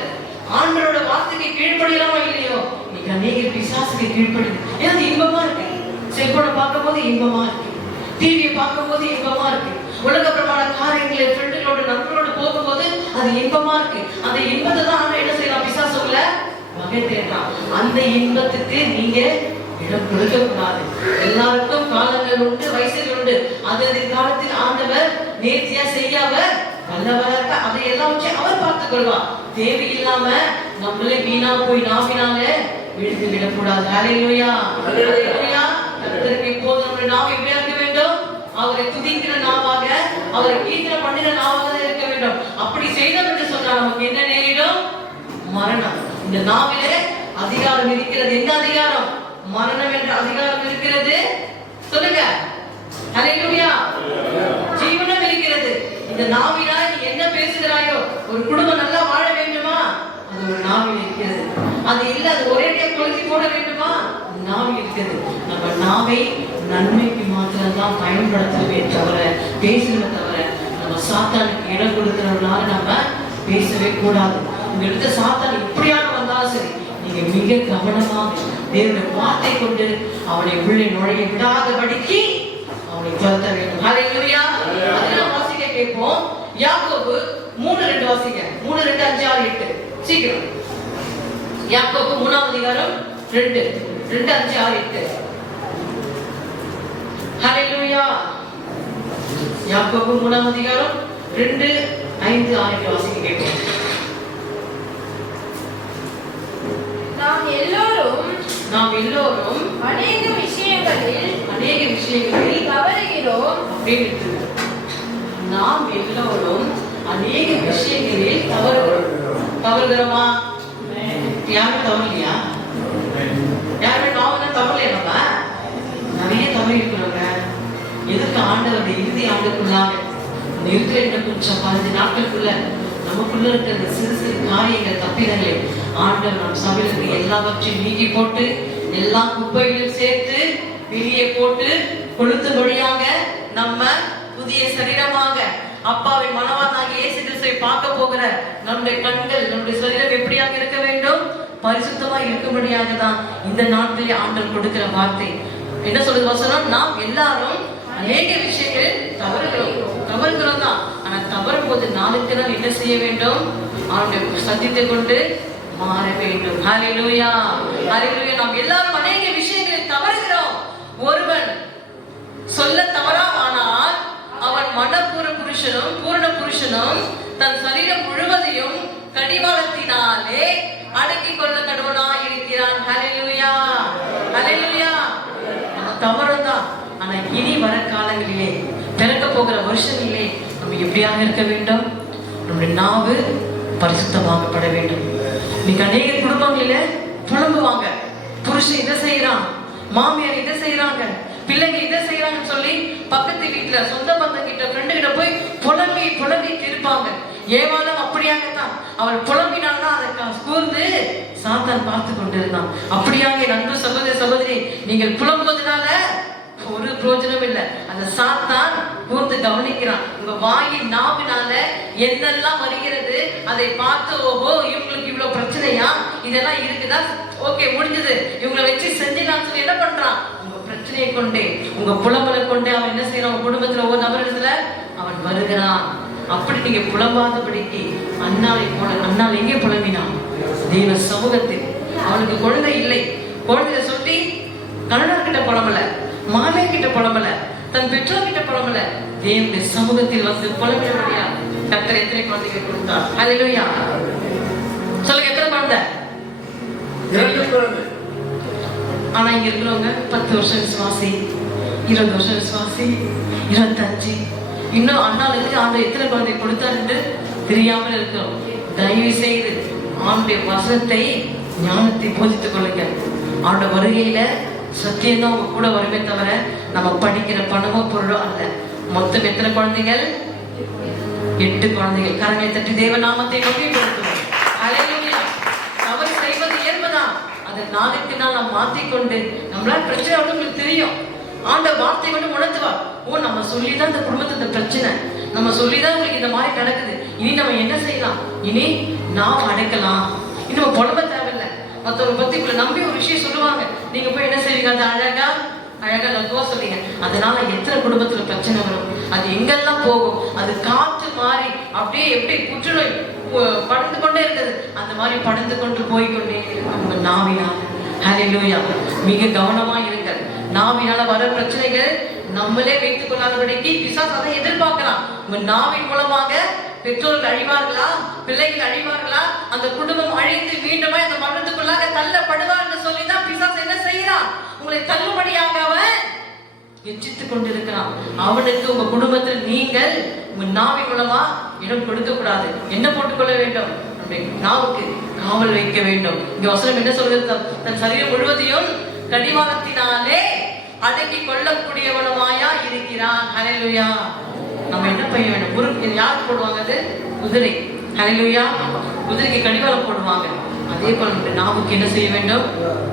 ஆண்டவரோட வார்த்தைக்கு கீழ்ப்படியலாமா இல்லையோ, நீங்க அநேக பிசாசுக்கு கீழ்ப்படிது. ஏன்னா இன்பமா இருக்கு. செல்போனை பார்க்கும் போது இன்பமா இருக்கு, டிவியை பார்க்கும் போது இன்பமா இருக்கு, உலகப்பிரமான காரியங்களை ஃப்ரெண்டுகளோட நண்பர்களோட போகும்போது அது இன்பமா இருக்கு. அந்த இன்பத்தை தான் ஆனா என்ன செய்யலாம்? பிசாசுல வகை தேடலாம். அந்த இன்பத்துக்கு நீங்க இடம் கொடுக்க கூடாது. எல்லாருக்கும் காலங்கள் உண்டு, வயசுகள் உண்டு. அது காலத்தில் ஆண்டவர் நேர்த்தியா செய்யாம வல்லவராக அதை எல்லாம் வச்சு அவர் பார்த்துக் கொள்வார். தேவையில்லாம நம்மளே வீணா போய் நாவினால விழுந்து விடக்கூடாது. ஹல்லேலூயா, ஹல்லேலூயா. கர்த்தருக்கு எப்போது நம்முடைய நாவை எப்படியா இருக்க வேண்டும்? அவரை துதிக்கிற நாவாக, அவரை கீர்த்தனை பண்ணின நாவாக இருக்க வேண்டும். அப்படி செய்தோம் என்று சொன்னால் நமக்கு என்ன நேரிடும்? மரணம். இந்த நாவிலே அதிகாரம் இருக்கிறது. என்ன அதிகாரம்? மரணம் என்ற அதிகாரம் இருக்கிறது. சொல்லுங்க. ஹல்லேலூயா. ஜீவனம் இருக்கிறது. இந்த நாவினால் நீ என்ன பேசுகிறாயோ, ஒரு குடும்பம் நல்லா வாழ வேண்டுமா? அது ஒரு நாவில் இருக்கிறது. அது இல்ல, அது ஒரேடியா கொளுத்தி போட வேண்டுமா? நாவில் இருக்கிறது. நம்ம நாவை நன்மைக்கு மாத்திரம் தான் பயன்படுத்தவே தவிர, பேசவே தவிர, நம்ம சாத்தானுக்கு இடம் கொடுக்கிறவனால நம்ம பேசவே கூடாது. உங்க இடத்த சாத்தான் இப்படியாக வந்தாலும் சரி, நீங்க மிக கவனமாக தேவனுடைய வார்த்தை கொண்டு அவனை உள்ளே நுழைய விடாதபடிக்கு அவனை துரத்த வேண்டும். ஹல்லேலூயா. அதெல்லாம் வாசிக்க கேட்போம். யாக்கோபு 3:2 வாசிக்க. 3, 2, 5, 6, 8 சீக்கிரம். யாக்கோபு 3ஆம் அதிகாரம் 2, 2, 5, 6, 8. ஹல்லேலூயா. யாக்கோபு 3ஆம் அதிகாரம் 2, 5, 6, 8 வாசிக்க கேட்போம். நாம் எல்லோரும் அநேக விஷயங்களில் தவறுகிறோம் அப்படின்னு. நாம் எல்லோரும் அநேக விஷயங்களில் தவறுகிறோமா? யாரும் தவறலையா? யாருமே நாம தவறலையா? நம்ம நிறைய தவறு இருக்கிறோங்க. எதுக்கு ஆண்டவருடைய இறுதி ஆண்டுக்குள்ளாக இருக்கிற இன்னும் கொஞ்சம் 15 நாட்களுக்குள்ள நமக்குள்ள இருக்கிற சிறு சிறு காரியங்கள் தப்பிதங்களை ஆண்டவர் நம் சபையிலிருந்து எல்லாவற்றையும் நீக்கி போட்டு எல்லா குப்பைகளையும் சேர்த்து வெளியே போட்டு கொளுத்தும்படியாக நம்ம புதிய சரீரமாக அப்பாவை மனவானாகிய இயேசு கிறிஸ்துவை பார்க்க போகிற நம்முடைய கண்கள், நம்முடைய சரீரம் எப்படியாக இருக்க வேண்டும்? பரிசுத்தமா இருக்கும்படியாக தான் இந்த நாட்களிலே ஆண்டவர் கொடுக்கிற வார்த்தை. என்ன சொல்றது வசனம்? நாம் எல்லாரும் அநேக விஷயங்கள் தவறுகிறோம் தான். ஆனா தவறும் போது நாளுக்கு நாள் என்ன செய்ய வேண்டும்? அவனுடைய சத்தியத்தை கொண்டு மாற வேண்டும். ஹல்லேலூயா, ஹல்லேலூயா. நாம் எல்லாரும் அநேக விஷயங்களை தவறுகிறோம். ஒருவன் சொல்ல தவறானால் அவன் மனப்பூர்ண புருஷனும் தன் சரீரம் முழுவதையும் கடிவாளத்தினாலே அடக்கிக் கொள்ள கடவுளாய் இருக்கிறான். ஹல்லேலூயா, ஹல்லேலூயா. தவறுதான். ஆனா இனி வர காலங்களிலே, பிறக்க போகிற வருஷங்களிலே நம்ம எப்படியாக இருக்க வேண்டும்? நம்முடைய நாவு பரிசுத்தமாக்கப்பட வேண்டும். இன்னைக்கு அநேக குடும்பங்களில புலம்புவாங்க. புருஷன் இதை செய்யறான், மாமியார் இதை செய்யறாங்க, பிள்ளைங்க இதை செய்யறாங்கன்னு சொல்லி பக்கத்து வீட்டுல, சொந்த பந்தம் கிட்ட, ஃப்ரெண்டு கிட்ட போய் புலம்பி இருப்பாங்க. ஏவாளும் அப்படியாகத்தான். அவள் புலம்பினால்தான் அதை கூர்ந்து சாத்தான் பார்த்து கொண்டிருந்தான். அப்படியாக நண்பு சகோதரி, நீங்கள் புலம்புவதனால ஒரு பிரயோஜனம் இல்லை. அந்த சாத்தான் கூர்ந்து கவனிக்கிறான். உங்க வாயின் நாவினால என்னெல்லாம் வருகிறது அதை பார்த்து, ஓஹோ இவங்களுக்கு இவ்வளவு பிரச்சனையா, இதெல்லாம் இருக்குதா, ஓகே முடிஞ்சது, இவங்களை வச்சு செஞ்சிடலாம் சொல்லி என்ன பண்றான்? உங்க பிரச்சனையை கொண்டே, உங்க புலம்பலை கொண்டே அவன் என்ன செய்யறான்? உங்க குடும்பத்துல ஒவ்வொரு நபரிடத்துல அவன் வருகிறான். அப்படி நீங்க புலம்பாதபடிக்கு அண்ணாள் எங்கே புலம்பினான்? தேவ சமூகத்தில். அவனுக்கு குழந்தை இல்லை. குழந்தைய சொல்லி கணவன் கிட்ட புலம்பல, மாமியார் கிட்ட புலம்பல, தன் பெற்றோர் கிட்ட புலம்பல, தேவனுடைய சமூகத்தில் வந்து புலம்பினபடியா கர்த்தர் எத்தனை குழந்தைகள் கொடுத்தார்? ஹல்லேலூயா. சொல்லுங்க, எத்தனை குழந்தை? 2 குழந்தை. ஆனா இங்க இருக்கிறவங்க 10 வருஷம் விசுவாசி, 20 வருஷம் விசுவாசி, 25, இன்னும் அண்ணாளுக்கு ஆண்டு எத்தனை குழந்தை கொடுத்தார் என்று தெரியாமல் இருக்கிறோம். தயவு செய்து ஆண்டுடைய வசனத்தை, ஞானத்தை போதித்துக் கொள்ளுங்க. ஆண்ட வருகையில சத்தியம்தான் உங்க கூட வருமே தவிர நம்ம படிக்கிற பணமோ பொருளோ அல்ல. மொத்தம் எத்தனை குழந்தைகள்? 8 குழந்தைகள். கரங்களை தட்டி தேவ நாமத்தை மகிமைப்படுத்துவோம். ஹல்லேலூயா. தவறு செய்வது இயல்புதான். அதை நாளுக்கு நாள் நாம் மாற்றிக்கொண்டு, நம்மளால பிரச்சனை உங்களுக்கு தெரியும், ஆண்ட வார்த்தை கொண்டு உணர்த்துவா. ஓ, நம்ம சொல்லிதான் இந்த குடும்பத்துல இந்த பிரச்சனை, நம்ம சொல்லிதான் உங்களுக்கு இந்த மாதிரி நடக்குது, இனி நம்ம என்ன செய்யலாம்? இனி நாம் அடைக்கலாம். இனி நம்ம புலம்ப தேவையில்லை. மற்றவங்க பத்தி உங்களை நம்பி ஒரு விஷயம் சொல்லுவாங்க, நீங்க போய் என்ன செய்வீங்க? அது அழகா லக்கோ சொல்றீங்க. அதனால எத்தனை குடும்பத்துல பிரச்சனை வரும், அது எங்கெல்லாம் போகும், அது காற்று மாறி அப்படியே எப்படி புற்றுநோய் படுத்து கொண்டே இருக்குது, அந்த மாதிரி படுத்து கொண்டு போய்கொண்டே உங்க நாவினால். ஹல்லேலூயா. மிக கவனமா இருங்கள். நாவினால வர பிரச்சனைகள் நம்மளே வைத்துக் கொள்ளாதபடிக்கு பிசாசு அதை எதிர்பார்க்கலாம். உங்க நாவின் மூலமாக பெற்றோர்கள் அழிவார்களா, பிள்ளைகள் அழிவார்களா, அந்த குடும்பம் அழிந்து மீண்டுமே அந்த மரணத்துக்குள்ளாக தள்ளப்படுவார் என்று சொல்லிதான் பிசாசு என்ன செய்யறான்? உங்களை தள்ளுபடியாக அவன் எச்சித்துக் கொண்டிருக்கிறான். அவனுக்கு உங்க குடும்பத்தில் நீங்கள் உங்க நாவின் மூலமா இடம் கொடுக்க கூடாது. என்ன போட்டுக்கொள்ள வேண்டும்? நாவுக்கு காவல் வைக்க வேண்டும். இங்க வசனம் என்ன சொல்றது? தன் சரீரம் முழுவதையும் கடிவாளத்தினாலே அடக்கி கொள்ளக்கூடியவனுமாயா இருக்கிறான். ஹல்லேலூயா. நம்ம என்ன செய்ய வேண்டும்? முறுக்கு யாருக்கு போடுவாங்க? அது குதிரை. ஹல்லேலூயா. குதிரைக்கு கடிவாளம் போடுவாங்க. அதே போல நாவுக்கு என்ன செய்ய வேண்டும்?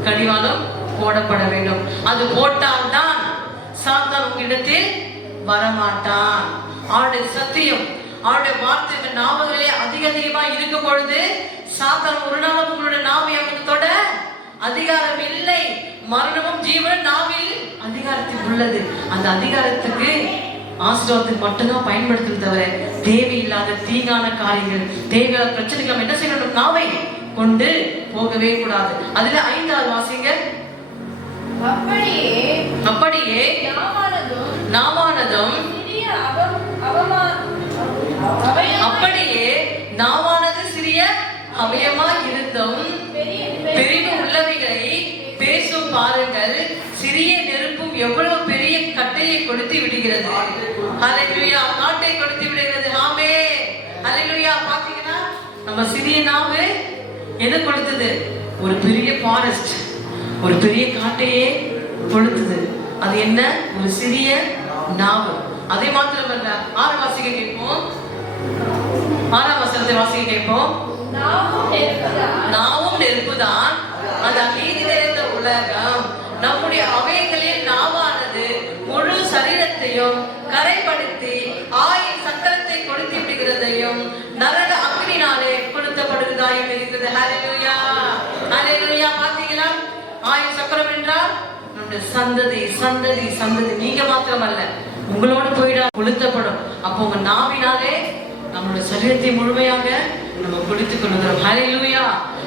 கடிவாளம் போடப்பட வேண்டும். அது போட்டால்தான் சாத்தான் உங்களிடத்தில் வரமாட்டான். அவருடைய சத்தியம், அவருடைய வார்த்தை நாவுகளே அதிகமா இருக்கும் பொழுது சாத்தான் ஒரு நாளும் உங்களுடைய நாவை அவனுக்கு தொட அதிகாரம் இல்லை. மரணமும் ஜீவனும் நாவில் அதிகாரத்தில் உள்ளது. அந்த அதிகாரத்துக்கு ஆசீர்வாதத்துக்கு மட்டும்தான் பயன்படுத்தும் தவிர தேவையில்லாத தீங்கான காரியங்கள், தேவையான பிரச்சனைகள் என்ன செய்யணும்? நாவை கொண்டு போகவே கூடாது. அதுல 5வது வாசிங்க. அப்படியே நாவானதும் அப்படியே நாவானது சிறிய அவயமாய் இருந்தும் பெரிய உள்ளவைகளை பேசும் பாருங்கள். சிறிய நெருப்பும் எவ்வளவு பெரிய கட்டையை கொடுத்து விடுகிறது. ஹல்லேலூயா. காட்டை கொடுத்து விடுகிறது. ஆமென். ஹல்லேலூயா. பாத்தீங்கன்னா நம்ம சிறிய நாவு எது கொடுத்தது? ஒரு பெரிய ஃபாரஸ்ட், ஒரு பெரிய காட்டையே கொடுத்தது. அது என்ன? ஒரு சிறிய நாவு. அதே மாத்திரமல்ல, 6 வாசிக்க கேட்போம். 6ஆம் வசனத்தை வாசிக்க கேட்போம். நாவும் நெருப்புதான், அது நீதி நிறைந்த உலகம். நம்முடைய அவயங்களில் நாவானது முழு சரீரத்தையும் கரைப்படுத்தி ஆயின் சக்கரத்தை கொளுத்தி விடுகிறதையும் நரக அக்னினாலே கொளுத்தப்படுகிறதாயும் இருக்கிறது. ஹல்லேலூயா. இந்த சந்ததி சந்ததி சந்ததி நீங்க மாத்திரமல்ல உங்களோடு போயிடா கொளுத்தப்படும். அப்போ உங்க நாவினாலே நம்மளுடைய சரீரத்தை முழுமையாக நம்ம குளித்துக் கொள்கிறோம். ஹல்லேலூயா,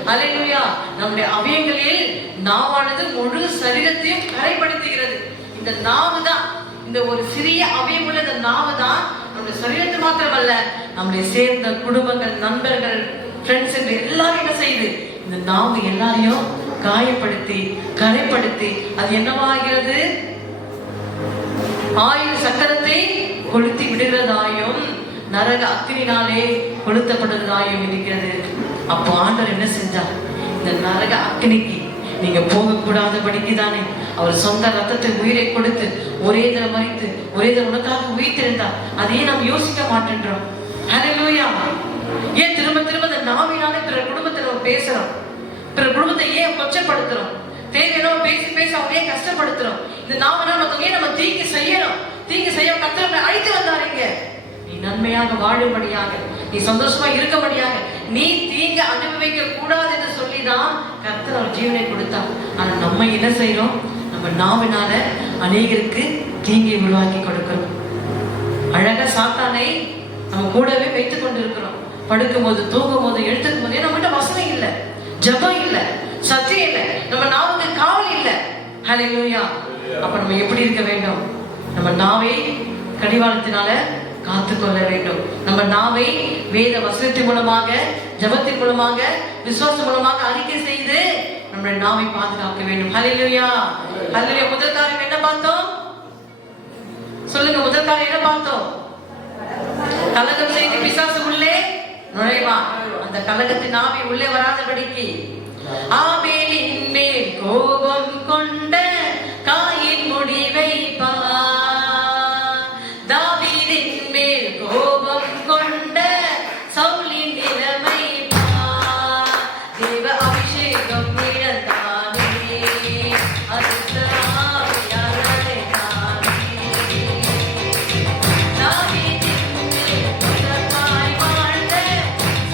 ஹல்லேலூயா. நம்முடைய அவயங்களில் நாவானது முழு சரீரத்தையும் கரைப்படுத்துகிறது. இந்த நாவு தான், இந்த ஒரு சிறிய அவயமுள்ள இந்த நாவு தான் நம்முடைய சரீரத்தை மாத்திரமல்ல நம்முடைய சேர்ந்த குடும்பங்கள், நண்பர்கள், ஃப்ரெண்ட்ஸ் என்று எல்லாரும் என்ன செய்யுது? இந்த நாவு எல்லாரையும் காயப்படுத்தி கரைப்படுத்தி அது என்னவாகிறது? ஆயுள் சக்கரத்தை கொளுத்தி விடுகிறதாயும் நரக அக்கினினாலே கொளுத்தப்படுகிறதாயும் இருக்கிறது. அப்போ ஆண்டவர் என்ன செஞ்சார்? இந்த நரக அக்கினிக்கு நீங்க போகக்கூடாதபடிக்கு தானே அவர் சொந்த ரத்தத்தை உயிரை கொடுத்து ஒரே தரம் மறித்து ஒரே தரம் உனக்காக உயிர்த்திருந்தார். அதையே நாம் யோசிக்க மாட்டேன்றோம். ஹல்லேலூயா. ஏன் திரும்ப திரும்ப இந்த நாவினாலே பிற குடும்பத்தை நம்ம பேசுறோம்? பிற குடும்பத்தை ஏன் கொச்சப்படுத்துறோம்? தேவையோ பேசி பேசி அவங்களே கஷ்டப்படுத்துறோம். இந்த நாவனால் மத்தவங்க நம்ம தீங்கு செய்யணும், தீங்கு செய்ய கர்த்தர் அழைத்து வந்தாருங்க. நீ நன்மையாக வாழும்படியாக, நீ சந்தோஷமா இருக்கபடியாக, நீ தீங்கு அனுபவிக்க கூடாது என்று சொல்லிதான் கர்த்தர் அவர் ஜீவனை கொடுத்தார். ஆனா நம்ம என்ன செய்யறோம்? நம்ம நாவினால அநேகருக்கு தீங்கை உருவாக்கி கொடுக்கிறோம். அழகா சாத்தானை நம்ம கூடவே வைத்துக் கொண்டிருக்கிறோம். படுக்கும் போது, தூங்கும் போது, எழுத்துக்கும் போது நம்மகிட்ட வசனம் இல்லை, ஜபம் இல்லை, சத்தியம் இல்லை, நம்ம நாவுக்கு காவல் இல்லை. ஹல்லேலூயா. அப்ப நம்ம எப்படி இருக்க வேண்டும்? நம்ம நாவை கடிவாளத்தினால காத்துக்கொள்ள வேண்டும். நம்ம நாவை வேத வசனத்தின் மூலமாக, ஜபத்தின் மூலமாக, விசுவாசம் மூலமாக அறிக்கை செய்து நம்முடைய நாவை பாதுகாக்க வேண்டும். ஹல்லேலூயா, ஹல்லேலூயா. முதல் காரியம் என்ன பார்த்தோம்? சொல்லுங்க, முதல் காரியம் என்ன பார்த்தோம்? கலகம் செய்து பிசாசு உள்ளே நுழைவா. அந்த கலகத்தின் ஆவி உள்ளே வராதபடிக்கு ஆபேலின் மேல் கோபம் கொண்ட காயின் முடிவை பார், தாவீதின் மேல் கோபம் கொண்ட சவுலின் நிலைமை பார். தேவ அபிஷேகம் இழந்தானே, அசுத்த ஆவியானவரே தானே. தாவீதின் மேல் முதற்காய் வாழ்ந்த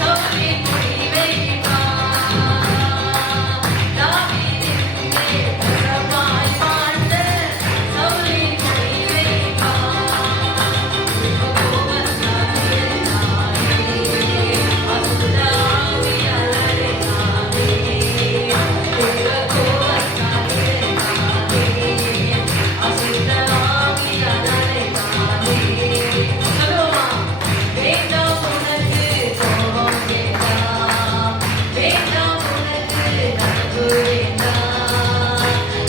சவுலின் முடிவை பார், தாவீதின் மேல் முதற்காய் வாழ்ந்த சவுலின் முடிவை பார். கோபத்தாலே தானே, அசுத்த ஆவியானவரே தானே. தேவ கோபத்தாலே தானே, அசுத்த ஆவியானவரே தானே. சொல்லுவோமா? வேண்டாம் உனக்கு கோபம் வேண்டாம், வேண்டாம் உனக்கு நட்பு வேண்டாம்.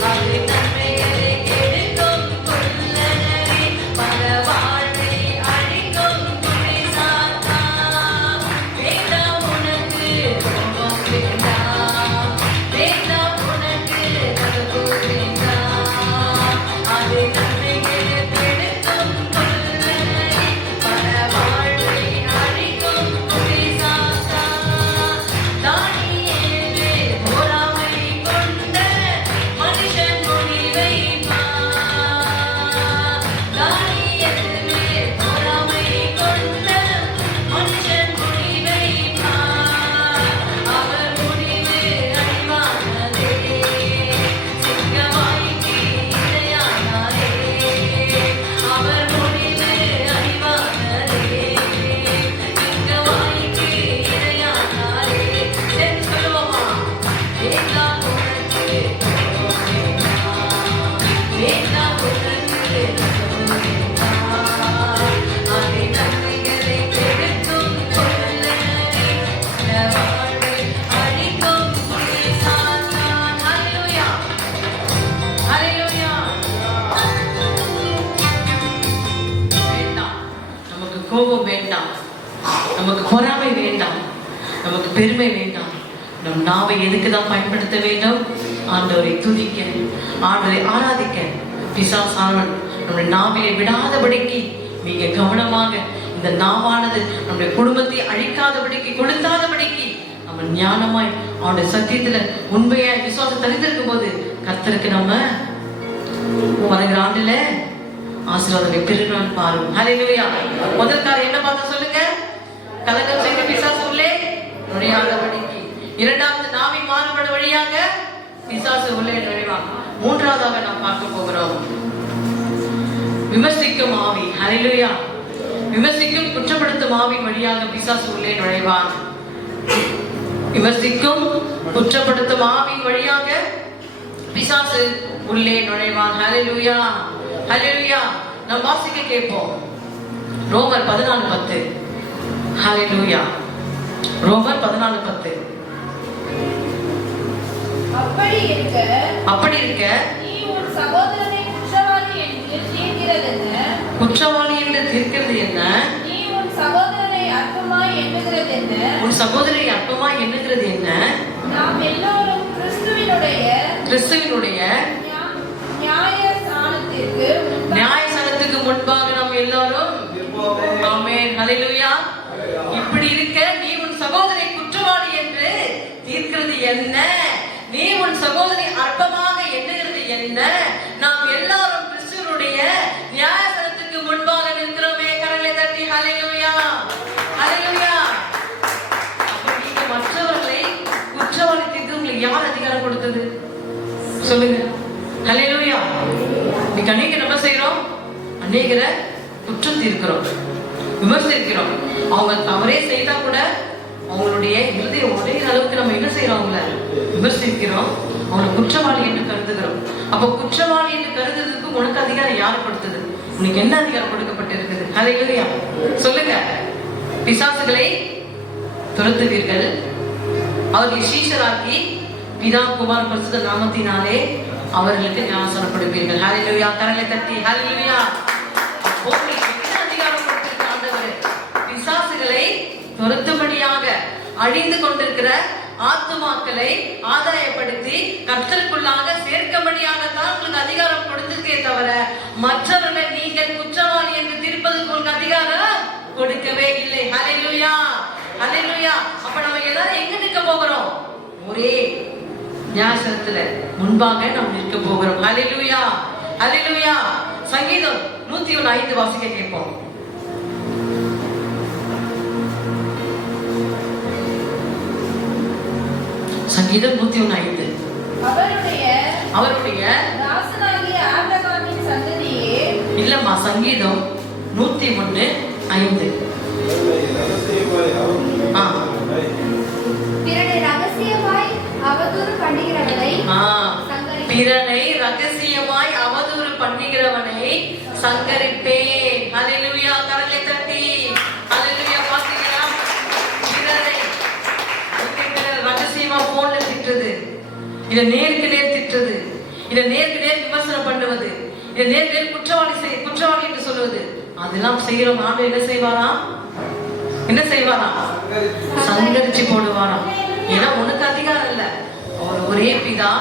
அது நன்மைகளை கெடுக்கும் கொள்ளனவே, பல வாழ்வை அழிக்கும் துணை சாத்தான். வேண்டாம் உனக்கு கோபம் வேண்டாம், வேண்டாம் உனக்கு நட்பு வேண்டாம். அது நன்மைகளை கெடுக்கும் கொள்ளனவே, பல வாழ்வை அழிக்கும் துணை சாத்தான். தானியேலே பொறாமை கொண்ட மனுஷன் முடிவை பார், தானியேலே பொறாமை கொண்ட மனுஷன் முடிவை பார். அவர் முடிவு அழிவானதே, சிங்கவாய்க்கு இரையானாரே. அவர் முடிவு அழிவானதே, சிங்கவாய்க்கு இரையானாரே. சேர்ந்து சொல்லுவோமா? வேண்டாம் உனக்கு கோபம் வேண்டாம், வேண்டாம் உனக்கு நட்பு வேண்டாம். அதை நன்மைகளை கெடுக்கும் கொள்ளனவே, பல வாழ்வை அழிக்கும் துணை சாத்தான். ஹல்லேலூயா, ஹல்லேலூயா. வேண்டாம், நமக்கு கோபம் வேண்டாம், நமக்கு பொறாமை வேண்டாம், நமக்கு பெருமை வேண்டாம். நம் நாவை எதுக்கு தான் பயன்படுத்த வேண்டும்? ஆண்டவரை துதிக்க, ஆண்டவரை ஆராதிக்க. பிசாசானவன் நம்முடைய நாவிலை விடாதபடிக்கு மிக கவனமாக இந்த நாவானது நம்முடைய குடும்பத்தை அழிக்காதபடிக்கு, கொளுத்தாதபடிக்கு நம்ம ஞானமாய் அவனுடைய சத்தியத்துல உண்மையாய் விசுவாசம் தெரிந்திருக்கும் போது கர்த்தருக்கு நம்ம வருகிற ஆண்டுல ஆசீர்வாதம் பெருநாள் பாருங்க. ஹல்லேலூயா. முதல் காரியம் என்ன பார்த்து சொல்லுங்க? கலகம் செய்து பிசாசு உள்ளே நுழையாதபடிக்கு. இரண்டாவது, நாவின் மாறுபாடு வழியாக பிசாசு உள்ளே நுழைவான். மூன்றாவதாக நாம் பார்க்க போகிறோம் விமர்சிக்கும் ஆவி. ஹல்லேலூயா. விமர்சிக்கும் குற்றப்படுத்தும் ஆவின் வழியாக பிசாசு உள்ளே நுழைவான். விமர்சிக்கும் குற்றப்படுத்தும் ஆவின் வழியாக பிசாசு உள்ளே நுழைவான். ஹல்லேலூயா. ஹல்லேலூயா. நாம் வாசிக்க கேட்போம் ரோமர் 14:10. ஹல்லேலூயா. ரோமர் 14:10. அப்படி இருக்க நீ உன் சகோதரனை குற்றவாளி என்று தீர்க்கிறதென்ன? குற்றவாளி என்று தீர்க்கிறது என்ன? நீ உன் சகோதரனை அற்பமாய் எண்ணுகிறதென்ன? உன் சகோதரி அற்பமாய் எண்ணுகிறது என்ன? நாம் எல்லோரும் கிறிஸ்துவினுடைய நியாயஸ்தானத்துக்கு முன்பாக நாம் எல்லாரும் ஆமென். ஹல்லேலூயா. இப்படி இருக்க நீ உன் சகோதரி குற்றவாளி என்று தீர்க்கிறது என்ன? நீ உன் சகோதரி அற்பமாக எண்ணுகிறது என்ன? நாம் எல்லாரும் கிறிஸ்துவினுடைய நியாயஸ்தானத்துக்கு முன்பாக நிற்கிறோமே. கரங்களை தட்டி ஹல்லேலூயா. ஹல்லேலூயா. அப்ப நீங்க மற்றவர்களை குற்றவாளி தீர்த்து உங்களுக்கு யார் அதிகாரம் கொடுத்தது? சொல்லுங்க. ஹல்லேலூயா. இன்னைக்கு அநேகர் என்ன செய்யறோம்? அநேகரை குற்றம் தீர்க்கிறோம், விமர்சிக்கிறோம். அவங்க தவறே செய்தா கூட அவங்களுடைய இருதயம் உடையிற அளவுக்கு நம்ம என்ன செய்யறோம்? அவங்கள விமர்சிக்கிறோம், அவங்களை குற்றவாளி என்று கருதுகிறோம். அப்ப குற்றவாளி என்று கருதுறதுக்கு உனக்கு அதிகாரம் யார் கொடுத்தது? உனக்கு என்ன அதிகாரம் கொடுக்கப்பட்டிருக்குது? ஹல்லேலூயா. சொல்லுங்க. பிசாசுகளை துரத்துவீர்கள், அவர்களை சீஷராக்கி பிதா குமார் பரிசுத்த நாமத்தினாலே அவர்களுக்கு ஞானஸ்நானம் கொடுப்பீர்கள். ஹல்லேலூயா. கரங்களை தட்டி ஹல்லேலூயா. உங்களுக்கு என்ன அதிகாரம் கொடுத்திருக்க ஆண்டவரே? பிசாசுகளை துரத்தும்படியாக அழிந்து கொண்டிருக்கிற ஆத்துமாக்களை ஆதாயப்படுத்தி கர்த்தருக்குள்ளாக சேர்க்கும்படியாகத்தான் உங்களுக்கு அதிகாரம் கொடுத்திருக்கே தவிர மற்றவர்களை நீங்கள் குற்றவாளி என்று தீர்ப்பதற்கு உங்களுக்கு அதிகாரம் கொடுக்கவே இல்லை. ஹல்லேலூயா. ஹல்லேலூயா. அப்ப நம்ம எல்லாரும் எங்க நிற்க போகிறோம்? ஒரே நியாயஸ்தானத்துல முன்பாக நாம் நிற்க போகிறோம். ஹல்லேலூயா. ஹல்லேலூயா. சங்கீதம் 101:5 வாசிக்க கேட்போம். சங்கீதம் 101:5. அவருடைய தாசனாகிய ஆபிரகாமின் சந்ததியே. இல்லம்மா, சங்கீதம் 101:5. பிறனை ரகசியமாய் அவதூறு பண்ணுகிறவனை பிறனை ரகசியமாய் அவதூறு பண்ணுகிறவனை சங்கரிப்பேன். ஹல்லேலூயா. கரங்களை தட்டி ஹல்லேலூயா. பாத்தீங்களா? பிறரை ரகசியமா போன்ல திட்டுறது, இத நேருக்கு நேர் திட்டுறது, இத நேருக்கு நேர் விமர்சனம் பண்ணுவது, இத நேருக்கு நேர் குற்றவாளி என்று சொல்வது, அதெல்லாம் செய்யறோம். ஆண்டு என்ன செய்வாராம்? என்ன செய்வாராம்? சங்கரிச்சு போடுவாராம். ஏன்னா உனக்கு அதிகாரம் இல்ல. அவர் ஒரே பிதா,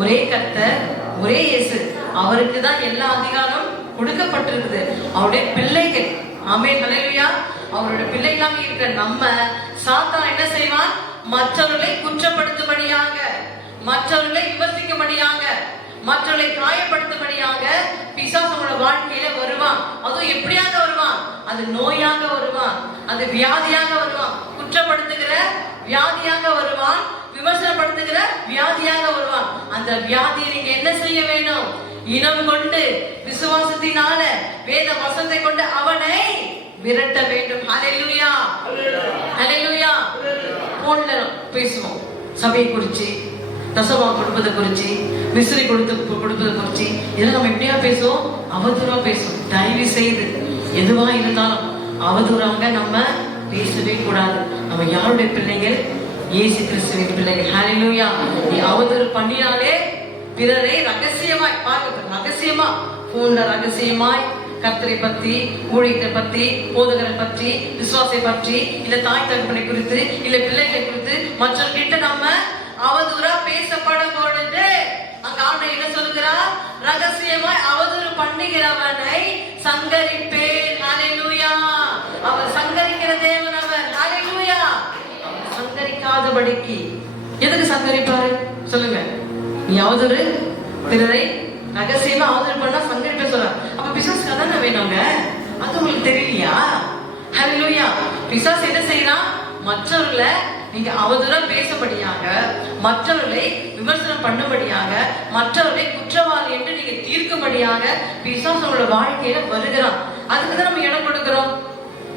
ஒரே கர்த்தர், ஒரே இயேசு, அவருக்கு தான் எல்லா அதிகாரம் கொடுக்கப்பட்டிருக்குது. அவருடைய பிள்ளைகள். ஆமென். ஹல்லேலூயா. அவருடைய பிள்ளைகளாக இருக்கிற நம்ம சாத்தான் என்ன செய்வான்? மற்றவர்களை குற்றப்படுத்தும்படியாக, மற்றவர்களை விமர்சிக்கும்படியாக, மற்றவர்களை காயப்படுத்தும்படியாக பிசாசோட வாழ்க்கையில வருவான். அதுவும் எப்படியாக வருவான்? அது நோயாக வருவான், அது வியாதியாக வருவான், குற்றப்படுத்துகிற வியாதியாக வருவான், விமர்சனப்படுத்துகிற வியாதியாக வருவான். அந்த வியாதியை நீங்க என்ன செய்ய வேண்டும்? இனம் கொண்டு விசுவாசத்தினால வேத வசனத்தை கொண்டு அவனை விரட்ட வேண்டும். ஹல்லேலூயா. ஹல்லேலூயா. போன்ல பேசுவோம் சபையை குறிச்சு, தசமா கொடுப்பதை குறிச்சு, விசிறி கொடுப்பதை குறிச்சு, இதெல்லாம் நம்ம எப்படியா பேசுவோம்? அவதூறா பேசுவோம். தயவு செய்து எதுவா இருந்தாலும் அவதூறாக நம்ம பேசவே கூடாது. நம்ம யாருடைய பிள்ளைகள்? இயேசு கிறிஸ்துவின் பிள்ளைகள். ஹல்லேலூயா. நீ அவதூறு பண்ணினாலே பிறரை ரகசியமாய் பார்க்க, ரகசியமா போன்ல ரகசியமாய் கர்த்தரை பற்றி, ஊழியத்தை பற்றி, போதகரை பற்றி, விசுவாசத்தை பற்றி, இல்ல தாய் தகப்பனை குறித்து, இல்ல பிள்ளைகளை குறித்து மற்றவர்கிட்ட நம்ம அவதூறா பேசப்படும் பொழுது அங்க ஆண்டவர் என்ன சொல்கிறார்? ரகசியமாய் அவதூறு பண்ணுகிறவனை சங்கரிப்பேன். ஹல்லேலூயா. அவர் சங்கரிக்கிற தேவன் அவர். ஹல்லேலூயா. சங்கரிக்காதபடிக்கு எதுக்கு சங்கரிப்பாரு? சொல்லுங்க. நீ அவதூறு பிறரை ரகசியமா அவதூறு பண்ணா சங்கரிப்பே சொல்றாரு. அப்ப பிசாசு அதானே வேணுங்க? அது உங்களுக்கு தெரியலையா? ஹல்லேலூயா. பிசாசு என்ன செய்யறான்? மற்றவர்களை நீங்க அவதூறா பேசபடியாக, மற்றவர்களை விமர்சனம் பண்ணும்படியாக, மற்றவர்களை குற்றவாளி என்று நீங்க தீர்க்கும்படியாக பிசாசு உங்களோட வாழ்க்கையில வருகிறான். அதுக்கு தான் நம்ம இடம் கொடுக்கிறோம்.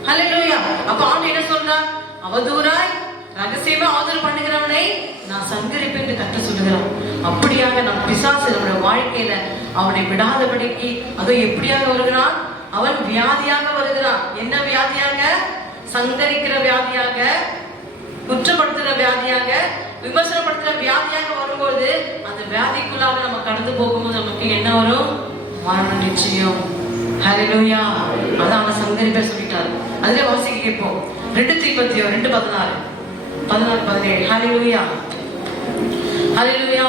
ஹல்லேலூயா. அப்ப ஆண்டவர் என்ன சொல்றார்? அவதூறாய் ரகசியமா அவதூறு பண்ணுகிறவனை நான் சங்கரிப்பேன் என்று கற்று சொல்லுகிறான். அப்படியாக நம் பிசாசு நம்முடைய வாழ்க்கையில அவனை விடாதபடிக்கு அதோ எப்படியாக வருகிறான்? அவன் வியாதியாக வருகிறான். என்ன வியாதியாக? சங்கரிக்கிற வியாதியாக, குற்றப்படுத்துகிற வியாதியாக, விமர்சனப்படுத்துகிற வியாதியாக வரும்போது அந்த வியாதிக்குள்ளாக நம்ம கடந்து போகும்போது நமக்கு என்ன வரும்? மரணம் நிச்சயம். ஹல்லேலூயா. அதான் அவன் சங்கரிப்பை சொல்லிட்டார். அதுல வாசிக்க கேட்போம். 2 தீமோத்தேயு 2:16 14-17. ஹல்லேலூயா. ஹல்லேலூயா.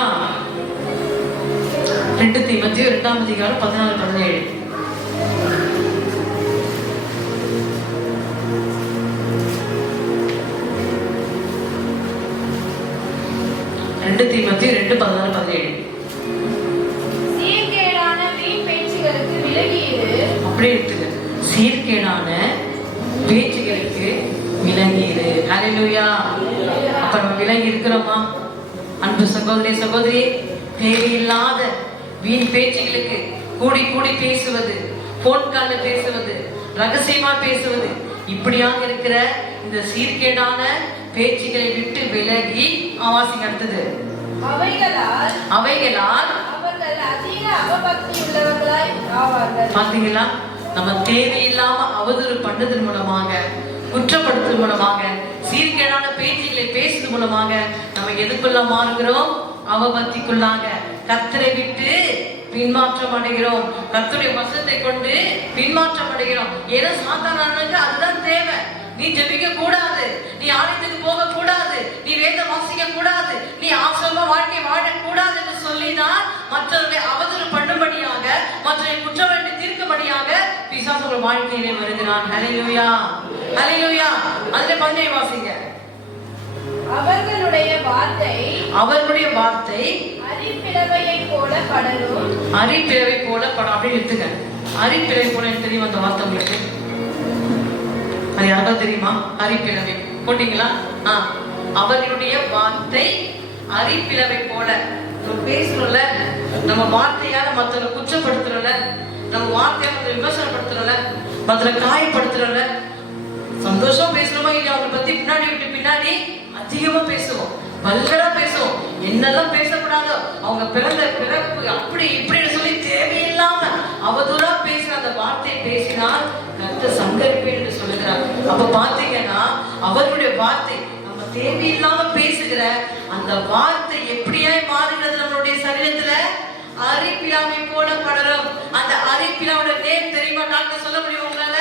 2 தீமோத்தேயு 2:14-17. தீமோத்தேயு 2:14-17. சீர்கேடான வீண் பேச்சுகளுக்கு விலகி இரு. அப்படியே இருக்குது. சீர்கேடான பேச்சுகளுக்கு விலகி இரு. ஹல்லேலூயா. அப்ப நம்ம விலகி இருக்கிறோமா? அன்பு சகோதரி சகோதரி, தேவையில்லாத வீண் பேச்சுகளுக்கு, கூடி கூடி பேசுவது, போன் கால்ல பேசுவது, ரகசியமா பேசுவது, இப்படியாக இருக்கிற இந்த சீர்கேடான பேச்சுகளை விட்டு விலகி வாசிங்க. அடுத்தது, அவைகளால் அவர்கள் அதிக அவபக்தி உள்ளவர்களாய் ஆவார்கள். பாத்தீங்களா? நம்ம தேவையில்லாம அவதூறு பண்ணதன் மூலமாக, குற்றப்படுத்துவதன் மூலமாக, சீர்கேடான பேச்சுகளை பேசுவதன் மூலமாக நம்ம எதுக்குள்ள மாறுகிறோம்? அவபக்திக்குள்ளாக. கர்த்தரை விட்டு பின்மாற்றம் அடைகிறோம். கர்த்தருடைய வசனத்தை கொண்டு பின்மாற்றம் அடைகிறோம். ஏதோ சாத்தானுக்கு அதுதான் தேவை. நீ ஜெபிக்க கூடாது, நீ ஆலயத்துக்கு போக கூடாது, நீ வேதம் வாசிக்க கூடாது, நீ ஆசமா வாழ்க்கை வாழக்கூடாது என்று சொல்லிதான் மற்றவர்களை அவதூறு பண்ணும்படியாக, மற்றவர்களை குற்றவாளி தீர்க்கும்படியாக பிசாசு வாழ்க்கையிலே வருகிறான். ஹல்லேலூயா. ஹல்லேலூயா. அதுல 17 வாசிங்க. அவர்களுடைய வார்த்தை அரிப்பிளவையை போல படரும். அரிப்பிளவை போல படம் அப்படின்னு எடுத்துங்க. அரிப்பிளவை போல தெரியும் அந்த வார்த்தை உங்களுக்கு? அது யாராவது தெரியுமா? அரிப்பிளவை போட்டீங்களா? அவர்களுடைய வார்த்தை அரிப்பிளவை போல. நம்ம பேசுறோம்ல, நம்ம வார்த்தையால மற்றவங்களை குற்றப்படுத்துறோம்ல, நம்ம வார்த்தையால மற்றவங்களை விமர்சனப்படுத்துறோம்ல, மற்றவங்களை காயப்படுத்துறோம்ல, சந்தோஷமா பேசுறோமா இல்லையா? அவங்களை பத்தி பின்னாடி விட்டு பின்னாடி அதிகமா பேசுவோம், வல்கரா பேசுவோம். என்னெல்லாம் பேசக்கூடாதோ, அவங்க பிறந்த பிறப்பு அப்படி இப்படின்னு சொல்லி தேவையில்லாம அவதூறா பேசுற அந்த வார்த்தையை பேசினால் கர்த்தர் சங்கரிப்பேன் என்று சொல்லுகிறார். அப்ப பாத்தீங்கன்னா அவருடைய வார்த்தை நம்ம தேவையில்லாம பேசுகிற அந்த வார்த்தை எப்படியாய் மாறுகிறது நம்மளுடைய சரீரத்துல? அரிப்பிலாவை போல படரும். அந்த அரிப்பிலாவோட நேம் தெரியுமா? டாக்டர் சொல்ல முடியும் உங்களால?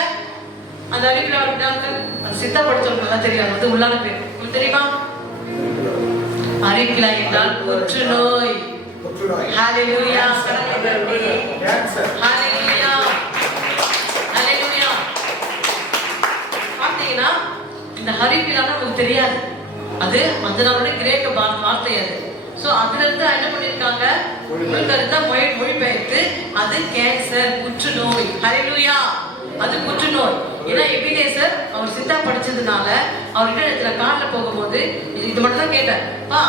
அந்த அரிப்பிலாவோட டாக்டர் அது சித்தா படிச்சவங்க தெரியாது, அது உள்ளான பேர் உங்களுக்கு தெரியுமா? அரிப்பிலா என்றால் புற்றுநோய். ஹல்லேலூயா. ஹல்லேலூயா. ஹல்லேலூயா. பாத்தீங்கன்னா இந்த அரிப்பிலா நமக்கு தெரியாது, அது அதனால கிரேக்க வார்த்தை அது. சோ அதுல இருந்து என்ன பண்ணிருக்காங்க? மொழிபெயர்த்து அது கேன்சர், புற்றுநோய். ஹல்லேலூயா. அது புற்றுநோய். ஏன்னா எபினேசர் அவர் சித்தா படிச்சதுனால அவர்கிட்ட கார்ல போகும்போது இது மட்டும் தான் கேட்டேன்,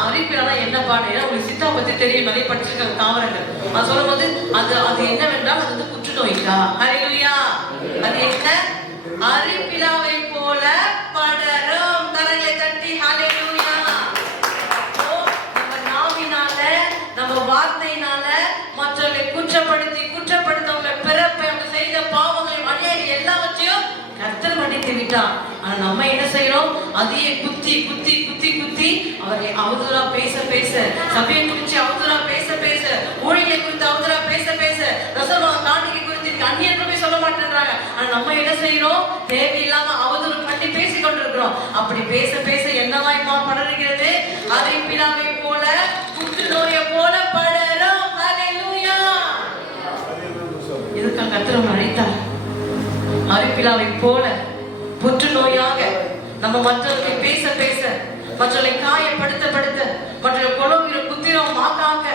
அரிப்பிலா என்ன பாடு? ஏன்னா உங்களுக்கு சித்தா பத்தி தெரியும், நிறைய படிச்சிருக்காங்க தாவரங்கள். அது சொல்லும் போது அது என்னவென்றால் அது வந்து புற்றுநோய்க்கா. ஹல்லேலூயா. அது என்ன? அரிப்பிலாவை போல படரும். கரங்களை தட்டி ஹல்லேலூயா. நம்ம நாவினால, நம்ம வார்த்தையினால மற்றவர்களை குற்றப்படுத்தவங்களை பிறப்பை, அவங்க செய்த பாவங்களை, அநியாயம் எல்லாவற்றையும் கர்த்தர் மன்னித்து விட்டார். ஆனா நம்ம என்ன செய்யறோம்? அதையே குத்தி குத்தி குத்தி குத்தி அவர்களை அவதூறா பேச சபையை குறித்து அவதூறா பேச ஊழியரை குறித்து அவதூறா பேச ரசமா காணிக்கை குறித்து அந்நியர்களுமே சொல்ல மாட்டேன்றாங்க. ஆனா நம்ம என்ன செய்யறோம்? தேவையில்லாம அவதூறு பண்ணி பேசிக் கொண்டிருக்கிறோம். அப்படி பேச என்னவாய் படர்கிறது? அரிப்பிலாவை போல, புற்றுநோயை போல படரும். ஹல்லேலூயா. இதுக்காக கர்த்தர் அழைத்தார். அரிப்பிலாவை போல புற்றுநோயாக நம்ம மற்றவர்களை பேச மற்றவர்களை காயப்படுத்த மற்றவர்களை கொலவுகிற குத்திரம் மாக்காக்க.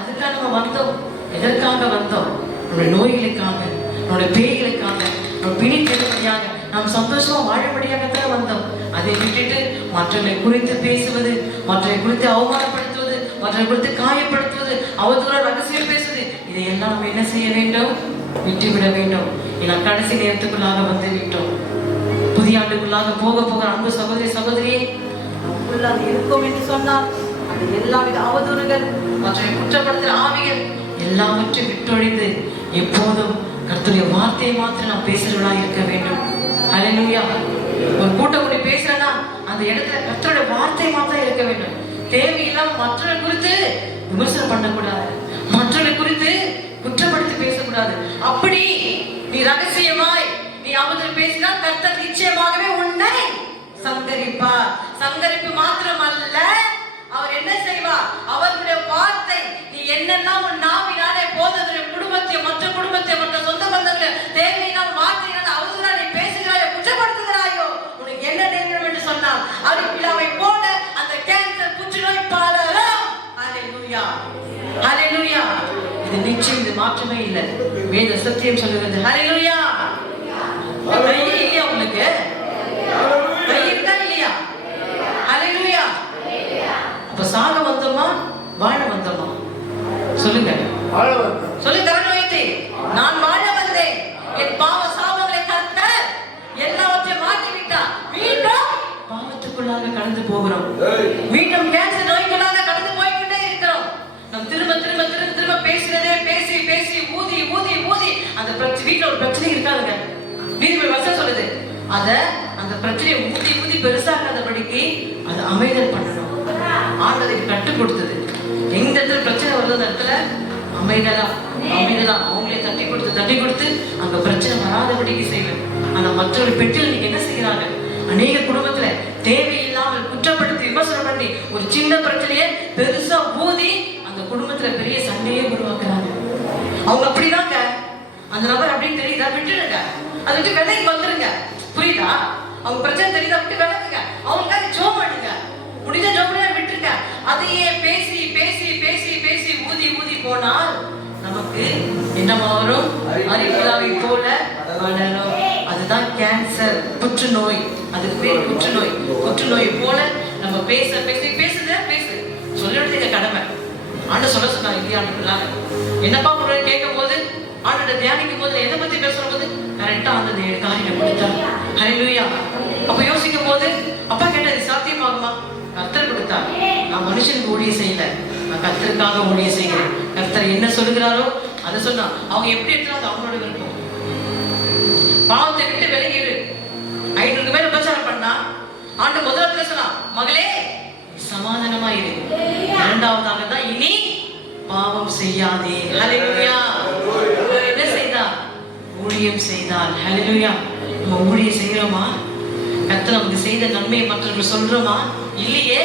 அதுக்காக நம்ம வந்தோம். எதற்காக வந்தோம்? நம்முடைய நோய்களுக்காக, நம்முடைய பேய்களுக்காக, நம்ம பிணித்தெடுப்படியாக, நாம் சந்தோஷமா வாழபடியாகத்தான் வந்தோம். அதை விட்டுட்டு மற்றவர்களை குறித்து பேசுவது, மற்றவர்களை குறித்து அவமானப்படுத்துவது, மற்றவர்களை குறித்து காயப்படுத்துவது, அவதூற ரகசியம் பேசுவது, இதையெல்லாம் நம்ம என்ன செய்ய வேண்டும்? விட்டுவிட வேண்டும். ஏன்னா கடைசி நேரத்துக்குள்ளாக வந்து விட்டோம். புதிய ஆண்டுக்குள்ளாக போக போக அன்பு சகோதரி சகோதரியே, நமக்குள்ள அது இருக்கும் என்று சொன்னால் அது எல்லா வித அவதூறுகள், மற்றவர்களை குற்றப்படுத்துகிற ஆவிகள் எல்லாவற்றையும் விட்டொழிந்து எப்போதும் கர்த்தருடைய வார்த்தையை மாத்திரம் நாம் பேசுறவர்களா இருக்க வேண்டும். ஹல்லேலூயா. ஒரு கூட்டம் கூடி பேசுறேன்னா அந்த இடத்துல கர்த்தருடைய வார்த்தை மாத்திரம் இருக்க வேண்டும். தேவையில்லாம மற்றவர்கள் குறித்து விமர்சனம் பண்ணக்கூடாது, மற்றவர்களை குறித்து குற்றப்படுத்தி பேசக்கூடாது. அப்படி நீ ரகசியமாய் நீ அவதூறு பேசினால் கர்த்தர் நிச்சயமாகவே உன்னை சங்கரிப்பார். சங்கரிப்பு மாத்திரம் அல்ல, அவர் என்ன செய்வார்? அவருடைய வார்த்தை நீ என்னெல்லாம் உன் நாவினாலே போதனுடைய குடும்பத்தையும் மற்ற குடும்பத்தையும் மற்ற சொந்த பந்தங்களை தேவையினால் வார்த்தையினால் அவதூறா நீ பேசுகிறாயோ குற்றப்படுத்துகிறாயோ உனக்கு என்ன நேரிடும் என்று சொன்னால் அவை போல அந்த கேன்சர் புற்றுநோய் பாடலாம். ஹல்லேலூயா, ஹல்லேலூயா. இது நிச்சயம், இது மாற்றமே இல்லை. வேத சத்தியம் சொல்லுகிறது. ஹல்லேலூயா. கையே இல்லையா உங்களுக்கு? கை இருக்கா இல்லையா? ஹல்லேலூயா. அப்ப சாக வந்தோமா வாழ வந்தோமா? சொல்லுங்க, சொல்லி தரணும் வைத்து. நான் வாழ வந்தேன், என் பாவ சாபங்களை கர்த்தர் எல்லாவற்றையும் மாற்றி விட்டார். மீண்டும் பாவத்துக்குள்ளாக கடந்து போகிறோம், மீண்டும் கேன்சர் நோய்க்குள்ளாக கடந்து போய்கிட்டே இருக்கிறோம். நம் திரும்ப திரும்ப திரும்ப திரும்ப பேசுறதே பேசி பேசி ஊதி ஊதி ஊதி அந்த வீட்டுல ஒரு பிரச்சனை இருக்காதுங்க. நீதிபதி வசனம் சொல்லுது, அந்த பிரச்சனையை ஊதி ஊதி பெருசாகாதபடிக்கு அதை அமைதல் பண்ணணும். ஆண்டதுக்கு கற்றுக் கொடுத்தது. எந்த இடத்துல பிரச்சனை வருது அந்த இடத்துல அமைதலா அவங்களே தட்டி கொடுத்து அங்க பிரச்சனை வராதபடிக்கு செய்வேன். ஆனா மற்றொரு பெற்றில் நீங்க என்ன செய்யறாங்க? அநேக குடும்பத்துல தேவையில்லாமல் குற்றப்படுத்தி விமர்சனம் பண்ணி ஒரு சின்ன பிரச்சனையை பெருசா ஊதி அந்த குடும்பத்துல பெரிய சண்டையே உருவாக்குறாங்க. அவங்க அப்படிதாங்க, அந்த நபர் அப்படின்னு தெரியுதா விட்டுடுங்க, அதை விட்டு வேலைக்கு வந்துருங்க. புரியுதா? அவங்க பிரச்சனை தெரியுதா விட்டு விளக்குங்க, அவங்களுக்காக ஜோம் பண்ணுங்க, முடிஞ்ச ஜோம் பண்ணி விட்டுருங்க. அதையே பேசி பேசி பேசி பேசி ஊதி ஊதி போனால் நமக்கு என்ன வரும்? அறிவிழாவை போல வளரும். அதுதான் கேன்சர், புற்றுநோய். அதுக்கு பேர் புற்றுநோய். புற்றுநோய் போல நம்ம பேச பேசி பேசு சொல்லிடுறது கடமை. ஆண்டு சொல்ல சொன்னா இல்லையாண்டுக்குள்ளாங்க என்னப்பா பண்ணுறது கேட்கும் போது ஆண்டோட தியானிக்கும் போது எதை பத்தி பேசுற போது கரெக்டா அந்த காரியம் கொடுத்தார். ஹல்லேலூயா. அப்ப யோசிக்கும் போது அப்பா கேட்டது சாத்தியமாகுமா? கர்த்தர் கொடுத்தார். நான் மனுஷனுக்கு ஊழிய செய்யல, நான் கர்த்தருக்காக ஊழிய செய்கிறேன். கர்த்தர் என்ன சொல்லுகிறாரோ அதை சொன்னா அவங்க எப்படி எடுத்தாலும் அது அவங்களோட விருப்பம். பாவத்தை விட்டு விலகிடு. 500 பேர் உபச்சாரம் பண்ணா ஆண்டு முதல்ல சொன்னா மகளே சமாதானமா இரு, இரண்டாவதாக தான் இனி பாவம் செய்யாதே. ஹல்லேலூயா. என்ன செய்தார்? ஊழியம் செய்தார். ஹல்லேலூயா. நம்ம ஊழியம் செய்யறோமா? கர்த்தர் நமக்கு செய்த நன்மையை மற்றவர்கள் சொல்றோமா? இல்லையே.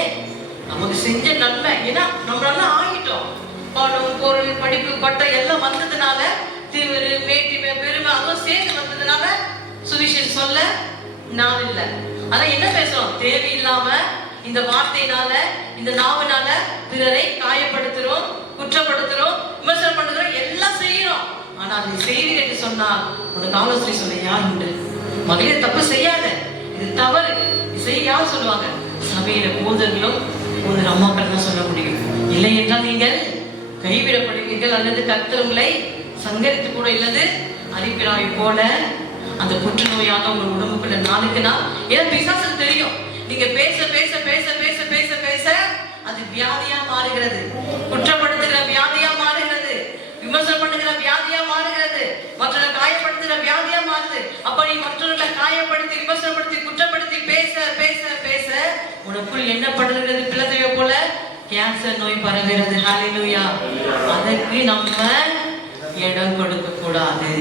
நமக்கு செஞ்ச நன்மை ஏன்னா நம்மளால ஆகிட்டோம். பணம் பொருள் படிப்பு பட்டம் எல்லாம் வந்ததுனால திமிரு மேட்டிமை பெருமை அதுவும் சேர்ந்து வந்ததுனால சுவிசேஷம் சொல்ல நான் இல்லை. ஆனா என்ன பேசுறோம்? தேவையில்லாம இந்த வார்த்தையினால இந்த நாவனால பிறரை காயப்படுத்துறோம், குற்றப்படுத்துறோம், விமர்சனம் பண்ணுறோம், எல்லாம் செய்யறோம். ஆனா அதை செய்வீர் என்று சொன்னால் உனக்கு ஆலோசனை சொல்ல யார் உண்டு? மகளிர் தப்பு செய்யாத, இது தவறு செய்ய யார் சொல்லுவாங்க? சபையில போதர்களும் போதர் அம்மாக்கள் தான் சொல்ல முடியும். இல்லை என்றால் நீங்கள் கைவிடப்படுவீர்கள் அல்லது கர்த்தர் உங்களை சங்கரித்து கூட இல்லது அறிப்பிராய் போல அந்த புற்றுநோயாக உங்க உடம்புக்குள்ள நாளுக்கு நாள் ஏன்னா பிசாசுக்கு தெரியும். நீங்க பேச பேச பேச பேச பேச பேச அது வியாதியா மாறுகிறது, குற்றப்படுத்துகிற வியாதியா மாறுகிறது, விமர்சனம் பண்ணுகிற வியாதியா மாறுகிறது, மற்றவர்களை காயப்படுத்துகிற வியாதியா மாறுது. அப்ப நீ மற்றவர்களை காயப்படுத்தி விமர்சனப்படுத்தி குற்றப்படுத்தி பேச பேச பேச உனக்குள் என்ன படுகிறது? பிளதையோ போல கேன்சர் நோய் பரவுகிறது. ஹல்லேலூயா. அதற்கு நம்ம இடம் கொடுக்க கூடாது.